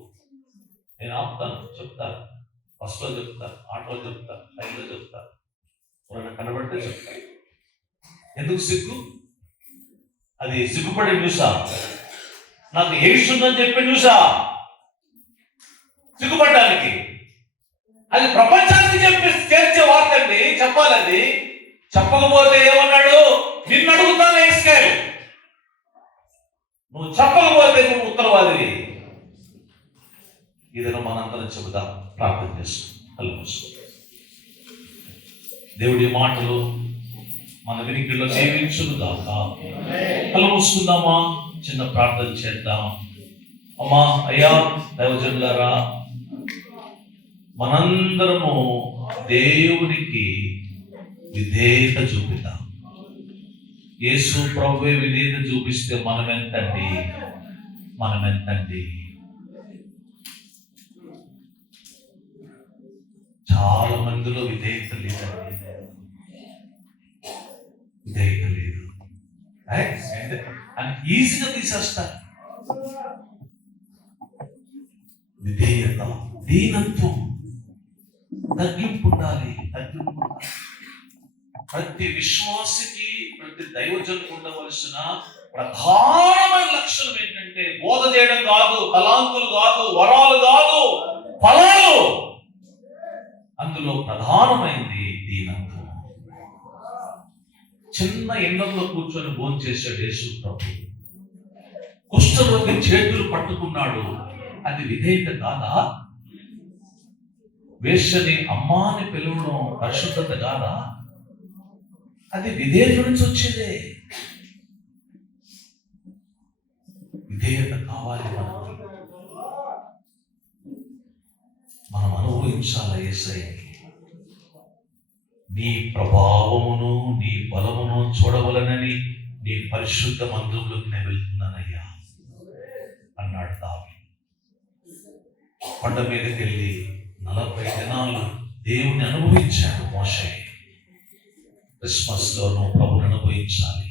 నేను ఆపుతాను, చెప్తాను. బస్సులో చెప్తాను, ఆటోలో చెప్తాను, రైల్లో చెప్తాను, ఎవరైనా కనబడితే చెప్తాను. ఎందుకు సిగ్గు? అది సిగ్గుపడే న్యూసా? నాకు ఎయిడ్స్ ఉందని చెప్పే న్యూసా సిగ్గుపడడానికి? అది ప్రపంచానికి చేర్చే వార్త అండి, చెప్పాలండి. చెప్పకపోతే ఏమన్నాడు? నిన్ను అడుగుతాను వేసుకారు, నువ్వు చెప్పకపోతే నువ్వు ఉత్తరవాదివి. ఇదైనా మనందరం చెబుదాం, ప్రార్థన చేస్తాం. దేవుడి మాటలు మన వినికిడిలో జీవించుదాక. కళ్ళు మూసుకుందామా, చిన్న ప్రార్థన చేద్దాం. అమ్మా, అయ్యా దైవజనులారా, మనందరము దేవునికి విధేయత చూపిద్దాం. యేసు ప్రభువే విధేయత చూపిస్తే మనం ఎంతండి? చాలా మందిలో విధేయత లేదండి. విధేయత లేదు అని ఈజీగా తీసేస్తారు. విధేయత, దీనత్వం, తగ్గింపు ఉండాలి. ప్రతి విశ్వాసికి, ప్రతి దైవజనులకు ఉండవలసిన ప్రధానమైన లక్షణం ఏంటంటే, బోధ చేయడం కాదు, తలాంతులు కాదు, వరాలు కాదు, ఫలాలు. అందులో ప్రధానమైంది దీనత్వం. చిన్న ఇళ్లలో కూర్చొని భోజనం చేశాడు యేసు ప్రభు. కుష్ఠరోగి చేతులు పట్టుకున్నాడు. అది విధేయత కాదా? వేశ్యని అమ్మాని పిలవడం పరిశుద్ధత కాదా? అది విధేయత నుంచి వచ్చేదే. విధేయత కావాలి మనకు. మనం అనుభవించాలి యేసయ్యని. నీ ప్రభావమును, నీ బలమును చూడవలనని నీ పరిశుద్ధ మందిరంలోకి నేను వెళ్తున్నానయ్యా అన్నాడు దావీదు. కొండ మీదకి వెళ్ళి 40 దినాలు దేవుని అనుభవించాడు మోషే. క్రిస్మస్ లో నువ్వు ప్రభుని అనుభవించాలి.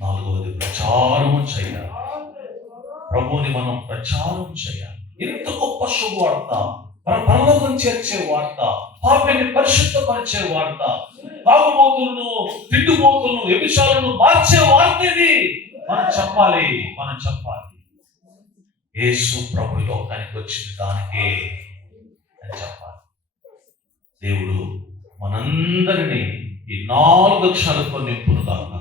4వది ప్రచారము చేయాలి. ప్రభుని మనం ప్రచారం చేయాలి. ఎంత గొప్ప శుభవార్త! పరలోకం చేర్చే వార్త, పాపిని పరిశుద్ధపరిచే వార్త, తాగుబోతులను, తిండిబోతులను, వ్యభిచారులను మార్చే వార్త ఇది. మనం చెప్పాలి. యేసు ప్రభు లోకానికి వచ్చిన దానికే అని చెప్పాలి. దేవుడు మనందరినీ ఈ 4 అక్షరాలతో నింపును కాక.